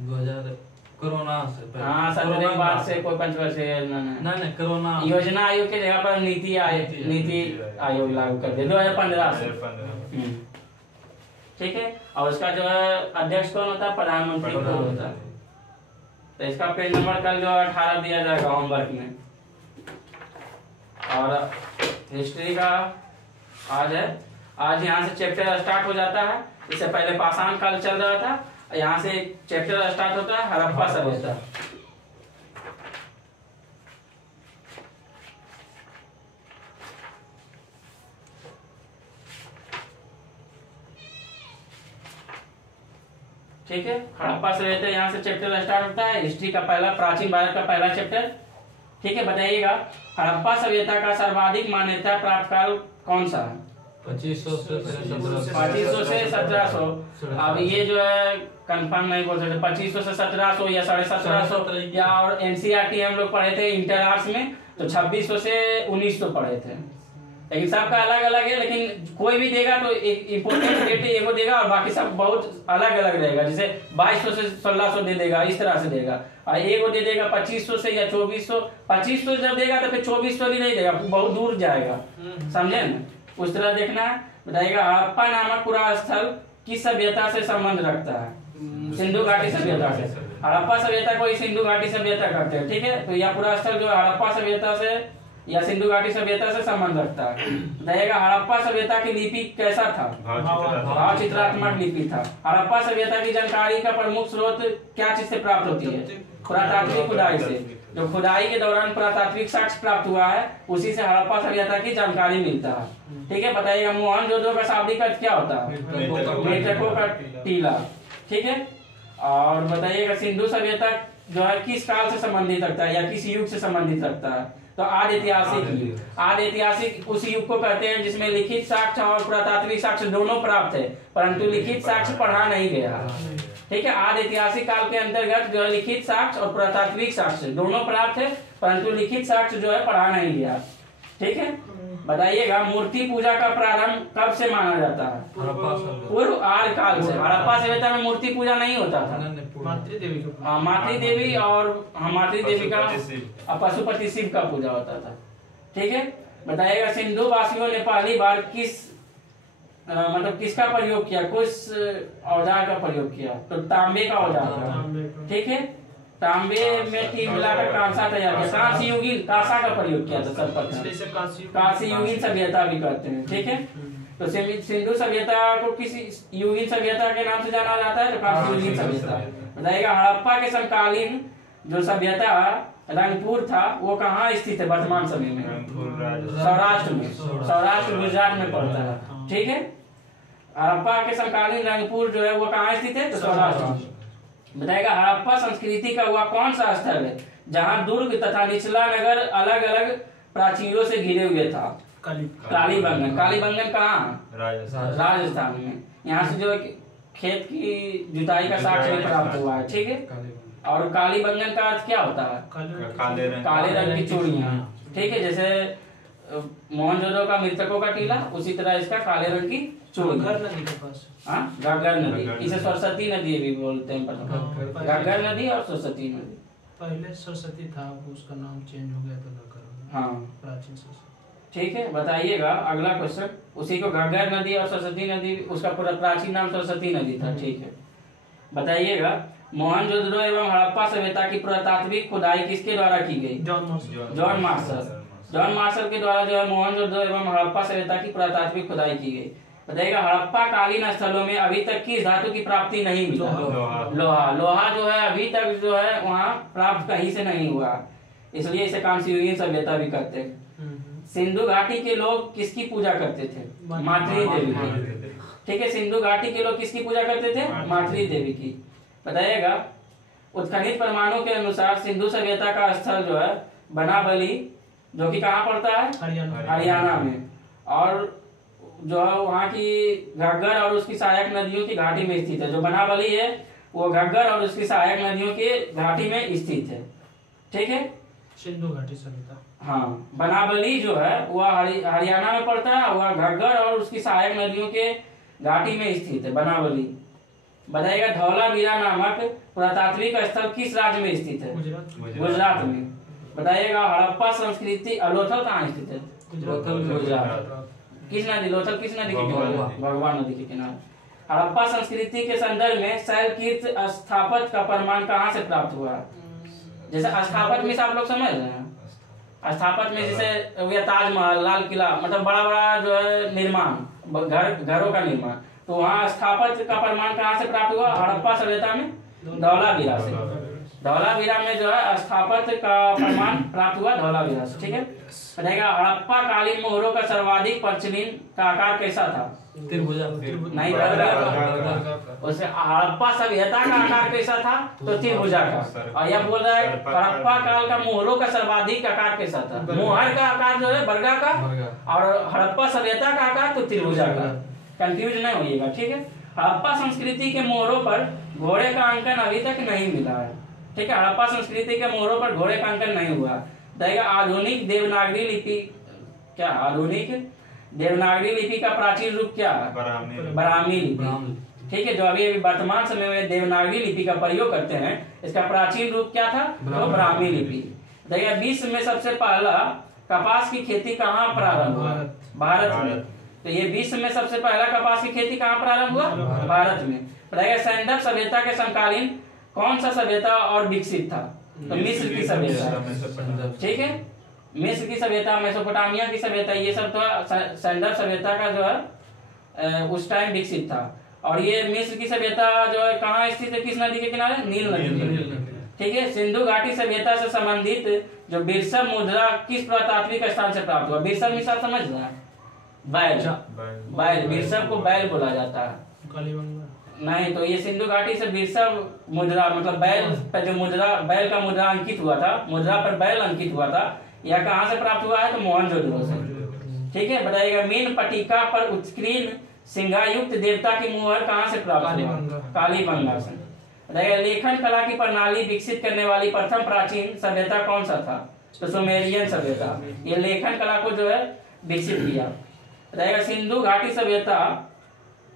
2000 कोरोना से। हाँ, 17 के बाद से कोई पंचवर्षीय योजना नहीं, कोरोना योजना आयोग के जगह पर नीति आयोग लागू कर दिया 2015 से। ठीक है। और उसका जो है अध्यक्ष कौन होता है? प्रधानमंत्री को होता है। तो इसका पेज नंबर कल जो 18 दिया जाएगा होमवर्क में। और हिस्ट्री का आज यहाँ से चैप्टर स्टार्ट हो जाता है। इससे पहले पाषाण काल चल रहा था, यहाँ से चैप्टर स्टार्ट होता है हड़प्पा सभ्यता। ठीक है। हड़प्पा सभ्यता यहाँ से चैप्टर स्टार्ट होता है। हिस्ट्री का पहला, प्राचीन भारत का पहला चैप्टर। ठीक है। बताइएगा हड़प्पा सभ्यता का सर्वाधिक मान्यता प्राप्त काल कौन सा है? 2500 से 1700। अब ये जो है कंफर्म नहीं बोल सकते, 2500 से 1700 या 1750 या। और एनसीईआरटी हम लोग पढ़े थे इंटर आर्ट्स में, तो 2600 से 1900 पढ़े थे। लेकिन सबका अलग अलग है, लेकिन कोई भी देगा तो एक इम्पोर्टेंट डेट एगो देगा और बाकी सब बहुत अलग अलग रहेगा। जैसे 2200 से 1600 दे देगा, इस तरह से देगा। और एगो दे देगा 2500 से या 2400। 2500 जब देगा तो फिर 2400 भी नहीं देगा, बहुत दूर जाएगा। समझे ना? उस तरह देखना है। बताइएगा हड़प्पा नामक पुरा स्थल किस सभ्यता से संबंध रखता है? सिंधु घाटी सभ्यता से। हड़प्पा सभ्यता को सिंधु घाटी सभ्यता कहते हैं। ठीक है। तो यह पूरा स्थल जो हड़प्पा सभ्यता से या सिंधु घाटी सभ्यता से संबंध रखता है। बताइएगा हड़प्पा सभ्यता की लिपि कैसा था? भाव चित्रात्मक लिपि था। हड़प्पा सभ्यता की जानकारी का प्रमुख स्रोत क्या चीज से प्राप्त होती है? पुरातात्विक खुदाई से। जो खुदाई के दौरान पुरातात्विक साक्ष्य प्राप्त हुआ है, उसी से हड़प्पा सभ्यता की जानकारी मिलता है। ठीक है। बताइएगा मोहनजोदड़ो का शाब्दिक अर्थ क्या होता है? मृतकों का टीला। ठीक है। और बताइएगा सिंधु सभ्यता जो है किस काल से संबंधित रखता है या किस युग से संबंधित रखता है? तो आदि ऐतिहासिक युग। आदि ऐतिहासिक उस युग को कहते हैं जिसमें लिखित साक्ष्य और पुरातात्विक साक्ष्य दोनों प्राप्त है, परंतु लिखित साक्ष्य पढ़ा नहीं गया। ठीक है। आदि ऐतिहासिक काल के अंतर्गत जो है लिखित साक्ष्य और पुरातात्विक साक्ष्य दोनों प्राप्त है, परंतु लिखित साक्ष्य जो है पढ़ा नहीं गया। ठीक है। बताइएगा मूर्ति पूजा का प्रारंभ कब से माना जाता है? पूर्व आर्य काल से। हड़प्पा सभ्यता में मूर्ति पूजा नहीं होता था। मातृ देवी और मातृ देवी का पशुपति शिव का पूजा होता था। ठीक है। बताइएगा सिंधु वासियों ने पहली बार किसका प्रयोग किया? किस औजार का प्रयोग किया? तो तांबे का औजार था। ठीक है। तांबे में टीम मिलाकर कांसा तैयार किया। कांस्य युगीन कांसा का प्रयोग किया था सर्वप्रथम। कांस्य युगीन सभ्यता भी कहते हैं। ठीक है। तो सिंधु सभ्यता को किस युगीन सभ्यता के नाम से जाना जाता है? तो कांस्य युगीन सभ्यता। बताइएगा हड़प्पा के समकालीन जो सभ्यता रंगपुर था वो कहाँ स्थित है वर्तमान समय में? सौराष्ट्र में। सौराष्ट्र गुजरात में पड़ता है। ठीक है। हड़प्पा के समकालीन रंगपुर जो है वो कहाँ स्थित है? तो सौराष्ट्र में। बताएगा हड़प्पा संस्कृति का हुआ कौन सा स्थल है जहाँ दुर्ग तथा निचला नगर अलग अलग प्राचीरों से घिरे हुए था? कालीबंगन। कालीबंगन कहाँ? राजस्थान में। यहाँ से जो है खेत की जुताई का साक्ष्य प्राप्त हुआ है। ठीक है। और कालीबंगन का अर्थ क्या होता है? काले रंग की चूड़ियां। ठीक है। जैसे मोहनजोदड़ो का मृतकों का टीला, उसी तरह इसका काले रंग की चूड़ियां। घग्गर नदी, इसे सरस्वती नदी भी बोलते हैं। घग्गर नदी और सरस्वती नदी। पहले सरस्वती था, उसका नाम चेंज हो गया तो घग्गर। हाँ, प्राचीन सरस्वती। ठीक है, बताइएगा अगला क्वेश्चन। उसी को घग्गर नदी और सरस्वती नदी, उसका पूरा प्राचीन नाम सरस्वती नदी था। ठीक है, बताइएगा मोहनजोदड़ो एवं हड़प्पा सभ्यता की पुरातात्विक खुदाई किसके द्वारा की गई? John Marshall. जॉन मार्शल के द्वारा जो है मोहनजोदड़ो एवं हड़प्पा सभ्यता की पुरातात्विक खुदाई की गई। बताइएगा हड़प्पा कालीन स्थलों में अभी तक किस धातु की प्राप्ति नहीं मिला? लोहा। लोहा जो है अभी तक जो है वहाँ प्राप्त कहीं से नहीं हुआ, इसलिए इसे कांस्ययुगीन सभ्यता भी कहते हैं। सिंधु घाटी के लोग किसकी पूजा करते थे? मातृ देवी की। ठीक है, सिंधु घाटी के लोग किसकी पूजा करते थे? मातृ देवी की। बताइएगा उत्खनित प्रमाणों के अनुसार सिंधु सभ्यता का स्थल जो है बनाबली, जो कि कहाँ पड़ता है? हरियाणा में, और जो है वहाँ की घग्गर और उसकी सहायक नदियों की घाटी में स्थित है। जो बनाबली है वो घग्गर और उसकी सहायक नदियों के घाटी में स्थित है। ठीक है, सिंधु घाटी सभ्यता। हाँ, बनाबली जो है वह हरियाणा में पड़ता है, वह घग्गर और उसकी सहायक नदियों के घाटी में स्थित है, बनाबली। बताइएगा धौलावीरा नामक पुरातात्विक स्थल किस राज्य में स्थित है? गुजरात में। बताइएगा हड़प्पा संस्कृति, लोथल कहाँ स्थित है? गुजरात। किस नदी? लोथल किस नदी के किनारे? भगवान नदी के किनारे। हड़प्पा संस्कृति के संदर्भ में शैलकीर्त स्थापत्य का प्रमाण कहाँ से प्राप्त हुआ? जैसे स्थापत्य में से आप लोग समझ रहे हैं, स्थापत्य में जैसे ताजमहल, लाल किला, मतलब बड़ा बड़ा जो है निर्माण, घरों का निर्माण, तो वहाँ स्थापत्य का प्रमाण कहाँ से प्राप्त हुआ? हड़प्पा सभ्यता में धौलावीरा से। धौलावीरा में जो है स्थापत्य का प्रमाण प्राप्त हुआ धौलावीरा से। ठीक है, बताइएगा हड़प्पा कालीन मोहरों का सर्वाधिक प्रचलित का आकार कैसा था? त्रिभुजा। नहीं, उसे हड़प्पा सभ्यता का आकार कैसा था? तो त्रिभुजा का। और यह बोल रहा है हड़प्पा काल का मोहरों का सर्वाधिक आकार कैसा था? मोहर का आकार जो है बर्गा का, और हड़प्पा सभ्यता का आकार तो त्रिभुजा का। कंफ्यूज नहीं होइएगा। ठीक है, हड़प्पा संस्कृति के मोहरों पर घोड़े का अंकन अभी तक नहीं मिला है। ठीक है, हड़प्पा संस्कृति के मोहरों पर घोड़े का अंकन नहीं हुआ। देखिए आधुनिक देवनागरी लिपि क्या? आधुनिक देवनागरी लिपि का प्राचीन रूप क्या है? ब्राह्मी लिपि। ठीक है, जो अभी वर्तमान समय में देवनागरी लिपि का प्रयोग करते हैं, इसका प्राचीन रूप क्या था? तो ब्राह्मी लिपि। देखिए विश्व में सबसे पहला कपास की खेती कहाँ प्रारंभ हुआ? भारत में। तो ये विश्व में सबसे पहला कपास की खेती कहाँ प्रारंभ हुआ? भारत में। बताइए सैंडप सभ्यता के समकालीन कौन सा सभ्यता और विकसित था? तो मिस्र की सभ्यता। ठीक है, मिस्र की सभ्यता, मेसोपोटामिया की सभ्यता, ये सब तो सैंडप सभ्यता का जो है उस टाइम विकसित था। और ये मिस्र की सभ्यता जो है कहाँ स्थित है? किस नदी के किनारे? नील नदी। ठीक है, सिंधु घाटी सभ्यता से संबंधित जो बिरसम मुद्रा किस पुरातात्विक स्थान से प्राप्त हुआ? बिरसम मिसाल समझ रहे हैं? बैल। बैल, बिरसम को बैल बोला जाता है। नहीं, तो ये सिंधु घाटी से बिरसम मुद्रा, मतलब बैल पर जो मुद्रा, बैल का मुद्रा अंकित हुआ था, मुद्रा पर बैल अंकित हुआ था, यह कहाँ से प्राप्त हुआ है? तो मोहनजोदड़ो से। ठीक है, बताइएगा मीन पट्टिका पर उत्कीर्ण सिंहायुक्त देवता की मुहर कहाँ से प्राप्त हुआ? कालीबंगा से। बताइएगा लेखन कला की प्रणाली विकसित करने वाली प्रथम प्राचीन सभ्यता कौन सा था? तो सुमेरियन सभ्यता। ये लेखन कला को जो है विकसित किया। बताइएगा सिंधु घाटी सभ्यता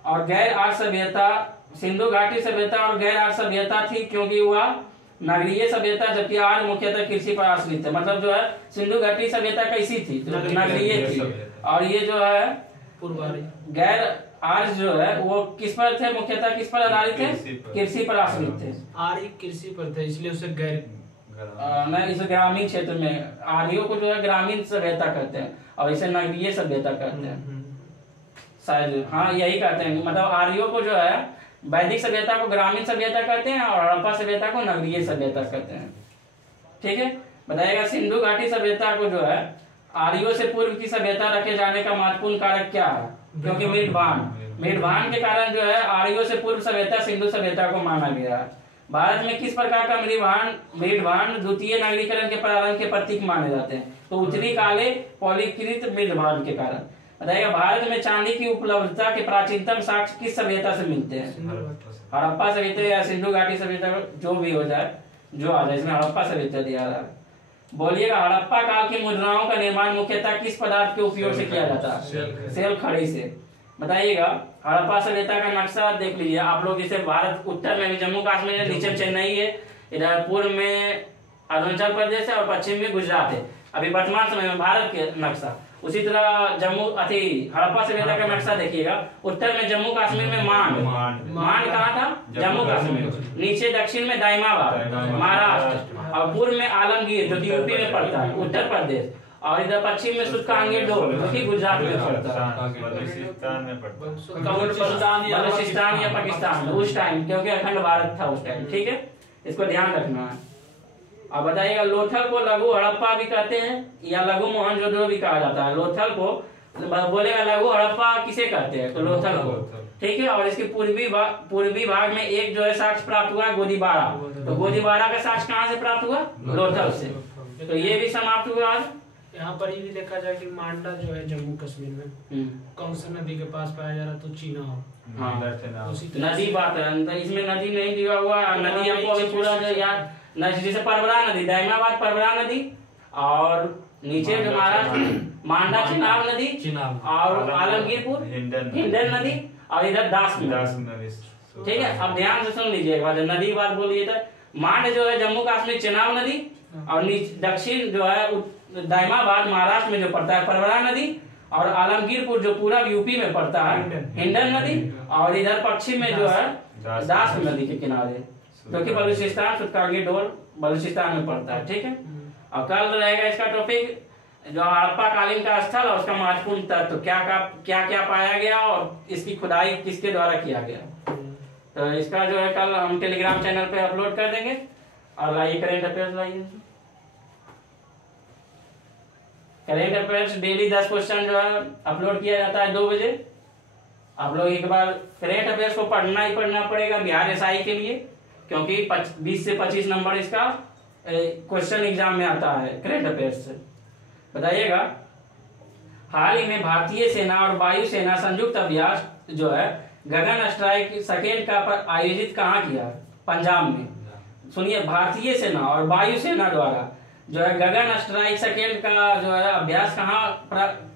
और गैर आर्य सभ्यता, सिंधु घाटी सभ्यता और गैर आर्य सभ्यता थी क्योंकि वह नगरीय सभ्यता, जबकि आर्य मुख्यतः कृषि पर आश्रित है। मतलब जो है सिंधु घाटी सभ्यता कैसी थी? तो नगरीय थी। और ये जो है गैर आर्य जो है वो किस पर थे? मुख्यतः किस पर आधारित थे? कृषि पर आश्रित थे। आर्य कृषि पर थे, इसलिए उसे गैर नहीं, इसे ग्रामीण क्षेत्र में आर्यों को जो है ग्रामीण सभ्यता कहते हैं और इसे नगरीय सभ्यता कहते हैं शायद। हाँ, यही कहते हैं। मतलब आर्यों को जो है वैदिक सभ्यता को ग्रामीण सभ्यता कहते हैं और हड़प्पा सभ्यता को नगरीय सभ्यता कहते हैं। ठीक है, बताइएगा सिंधु घाटी सभ्यता को जो है आर्यों से पूर्व की सभ्यता रखे जाने का महत्वपूर्ण कारक क्या है? क्योंकि मृदभान के कारण जो है आर्यों से पूर्व सभ्यता सिंधु सभ्यता को माना गया है। भारत में किस प्रकार का मृदभान द्वितीय नगरीकरण के प्रारंभ के प्रतीक माने जाते हैं? तो उत्तरी काले पॉलीकृत मृदभान के कारण। बताइएगा भारत में चांदी की उपलब्धता के प्राचीनतम साक्ष्य किस सभ्यता से मिलते हैं? हड़प्पा सभ्यता या सिंधु घाटी सभ्यता, जो भी हो जाए, जो आ जाए, इसमें हड़प्पा सभ्यता दिया रहा है। बोलिएगा हड़प्पा काल की मुद्राओं का निर्माण मुख्यतः किस पदार्थ के उपयोग से किया जाता है? सेल खड़ी से। बताइएगा हड़प्पा सभ्यता का नक्शा देख लीजिए आप लोग। जैसे भारत उत्तर में जम्मू कश्मीर, नीचे चेन्नई है, इधर पूर्व में अरुणाचल प्रदेश है और पश्चिम में गुजरात है। अभी वर्तमान समय में भारत के नक्शा। उसी तरह जम्मू अति हड़प्पा सभ्यता का नक्शा देखिएगा, उत्तर में जम्मू कश्मीर में मांड कहाँ था? जम्मू कश्मीर। नीचे दक्षिण में दाइमाबाद महाराष्ट्र, और पूर्व में आलमगीर जो कि यूपी में पड़ता है उत्तर प्रदेश, और इधर पश्चिम में सुल्तानगंज डोल जो कि गुजरात में पड़ता है, बलूचिस्तान या पाकिस्तान में उस टाइम, क्योंकि अखंड भारत था उस टाइम। ठीक है, इसको ध्यान रखना है। अब बताइएगा, लोथल को लघु हड़प्पा भी कहते हैं या लघु मोहनजोदड़ो भी कहा जाता है। लोथल को बोलेगा लघु हड़प्पा किसे कहते हैं? तो लोथल को। ठीक है, और इसके पूर्वी भाग में एक जो है साक्ष्य प्राप्त हुआ गोदीबारा। तो गोदीबारा का साक्ष्य कहाँ से प्राप्त हुआ? लोथल से। तो ये भी समाप्त हुआ आज। यहाँ पर ये भी देखा जाए कि मांडा जो है जम्मू कश्मीर में कौन सा नदी के पास पाया जा रहा, तो चीना हो। हाँ, नदी बात है, इसमें नदी नहीं दिया हुआ। नदी हमको अभी पूरा जो याद, जैसे परबरा नदी, दाइमाबाद परबरा नदी, और नीचे जो महाराष्ट्र मांडा चिनाब नदी, और आलमगीरपुर हिंडन नदी, और इधर दास नदी। ठीक है, अब ध्यान से सुन लीजिएगा, जब नदी बात बोलिए तो मांड जो है जम्मू कश्मीर चिनाब नदी, और दक्षिण जो है दाइमाबाद महाराष्ट्र में जो पड़ता है परबरा नदी, और आलमगीरपुर जो पूरा यूपी में पड़ता है हिंडन नदी, और इधर पश्चिम में जो है दास नदी के किनारे, क्योंकि बलूचिस्तान सुल्तानगंज डोल बलूचिस्तान में पड़ता है। ठीक है, और कल रहेगा इसका टॉपिक जो हड़प्पा कालीन का स्थल और उसका महत्वपूर्ण तत्व, क्या क्या पाया गया और इसकी खुदाई किसके द्वारा किया गया। तो इसका जो है कल हम टेलीग्राम चैनल पे अपलोड कर देंगे। और लाइए करेंट अफेयर्स, लाइए करेंट अफेयर्स डेली 10 क्वेश्चन जो है अपलोड किया जाता है 2 बजे। आप लोग एक बार करेंट अफेयर्स को पढ़ना ही पढ़ना पड़ेगा बिहार एसआई के लिए, क्योंकि 20 से 25 नंबर इसका क्वेश्चन एग्जाम में आता है करेंट अफेयर्स से। बताइएगा, हाल ही में भारतीय सेना और वायुसेना संयुक्त अभ्यास जो है गगन स्ट्राइक सेकेंड का पर आयोजित कहाँ किया? पंजाब में। सुनिए, भारतीय सेना और वायुसेना द्वारा जो है गगन स्ट्राइक सेकेंड का जो है अभ्यास कहाँ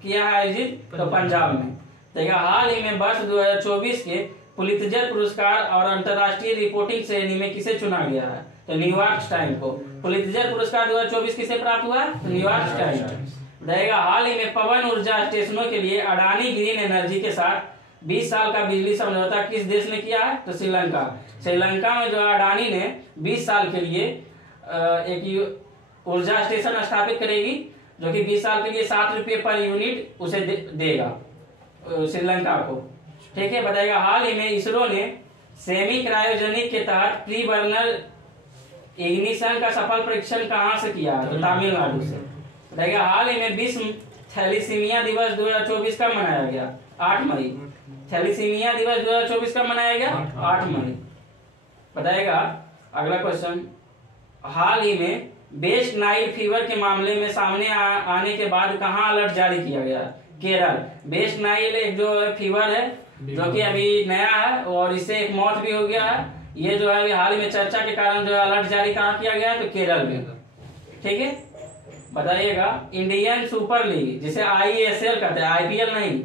किया है आयोजित? तो पंजाब में। देखिए, हाल ही में वर्ष 2024 के पुलित्जर पुरस्कार और अंतर्राष्ट्रीय रिपोर्टिंग श्रेणी में किसे चुना गया है? तो न्यूयॉर्क टाइम को। पुलित्जर पुरस्कार 2024 किसे प्राप्त हुआ? तो न्यूयॉर्क टाइम। रहेगा, हाल ही में पवन ऊर्जा स्टेशनों के लिए अडानी ग्रीन एनर्जी के साथ 20 साल का बिजली समझौता किस देश ने किया है? तो श्रीलंका। श्रीलंका में जो अडानी ने 20 साल के लिए एक ऊर्जा स्टेशन स्थापित करेगी, जो कि 20 साल के लिए 7 रुपये पर यूनिट उसे देगा श्रीलंका को। ठीक है, बताएगा, हाल ही में इसरो ने सेमी क्रायोजेनिक के तहत प्री बर्नर इग्निशन का सफल परीक्षण कहां से किया है? तो तमिलनाडु से। बताइएगा, हाल ही में विश्व थैलीसीमिया दिवस 2024 का मनाया गया? 8 मई। थैलीसीमिया दिवस 2024 का मनाया गया? 8 मई। बताइएगा, अगला क्वेश्चन, हाल ही में वेस्ट नाइल फीवर के मामले में सामने आने के बाद कहां अलर्ट जारी किया गया? केरल। वेस्ट नाइल एक जो फीवर है जो कि अभी नया है और इससे एक मौत भी हो गया है। ये जो है हाल ही में चर्चा के कारण जो है अलर्ट जारी कहाँ किया गया है? तो केरल में। ठीक है, बताइएगा, इंडियन सुपर लीग जिसे ISL कहते हैं, IPL नहीं,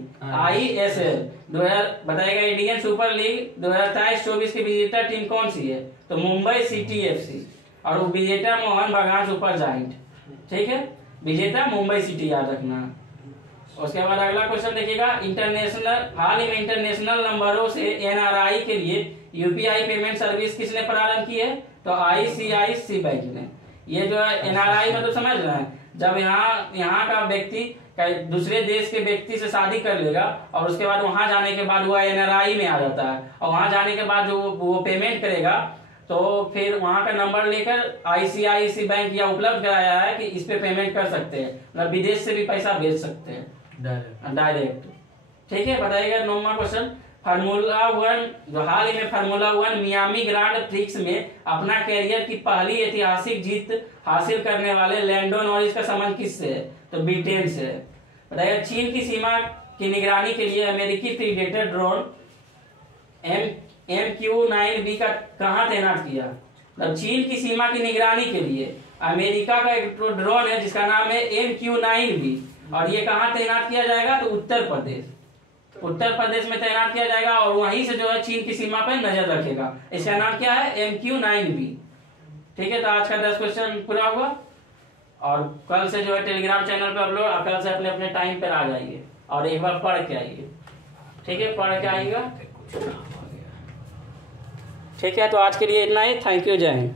ISL बताइएगा, इंडियन सुपर लीग 2023-24 की विजेता टीम कौन सी है? तो मुंबई सिटी FC, और वो विजेता मोहन बागान सुपर जायंट। ठीक है, विजेता मुंबई सिटी, याद रखना। उसके बाद अगला क्वेश्चन देखिएगा, इंटरनेशनल, हाल ही में इंटरनेशनल नंबरों से NRI के लिए UPI पेमेंट सर्विस किसने प्रारंभ की है? तो ICICI बैंक ने। ये जो है NRI में तो समझ रहे हैं, जब यहाँ का व्यक्ति दूसरे देश के व्यक्ति से शादी कर लेगा और उसके बाद वहां जाने के बाद वो NRI में आ जाता है, और वहां जाने के बाद जो वो पेमेंट करेगा तो फिर वहां का नंबर लेकर ICICI बैंक या उपलब्ध कराया है कि इस पे पेमेंट कर सकते हैं, मतलब विदेश से भी पैसा भेज सकते हैं डायरेक्ट। ठीक है, बताइएगा 9वां क्वेश्चन, फार्मूला 1 जो हाल ही में फार्मूला 1 मियामी ग्रांड प्रिक्स में अपना कैरियर की पहली ऐतिहासिक जीत हासिल करने वाले लैंडो नॉरिस का संबंध किससे है? तो ब्रिटेन से है। बताइएगा, चीन की सीमा की निगरानी के लिए अमेरिकी प्रीडेटर ड्रोन MQ-9B का कहाँ तैनात किया? मतलब चीन की सीमा की निगरानी के लिए अमेरिका का एक ड्रोन है जिसका नाम है MQ-9B, और ये कहाँ तैनात किया जाएगा? तो उत्तर प्रदेश में तैनात किया जाएगा, और वहीं से जो है चीन की सीमा पर नजर रखेगा। इसका नाम क्या है? MQ-9B। ठीक है, तो आज का 10 क्वेश्चन पूरा हुआ और कल से जो है टेलीग्राम चैनल पर अपलोड, कल से अपने अपने टाइम पर आ जाइए और एक बार पढ़ के आइए। ठीक है, पढ़ के आइएगा। कुछ काम आ गया। ठीक है, तो आज के लिए इतना ही। थैंक यू, जय हिंद।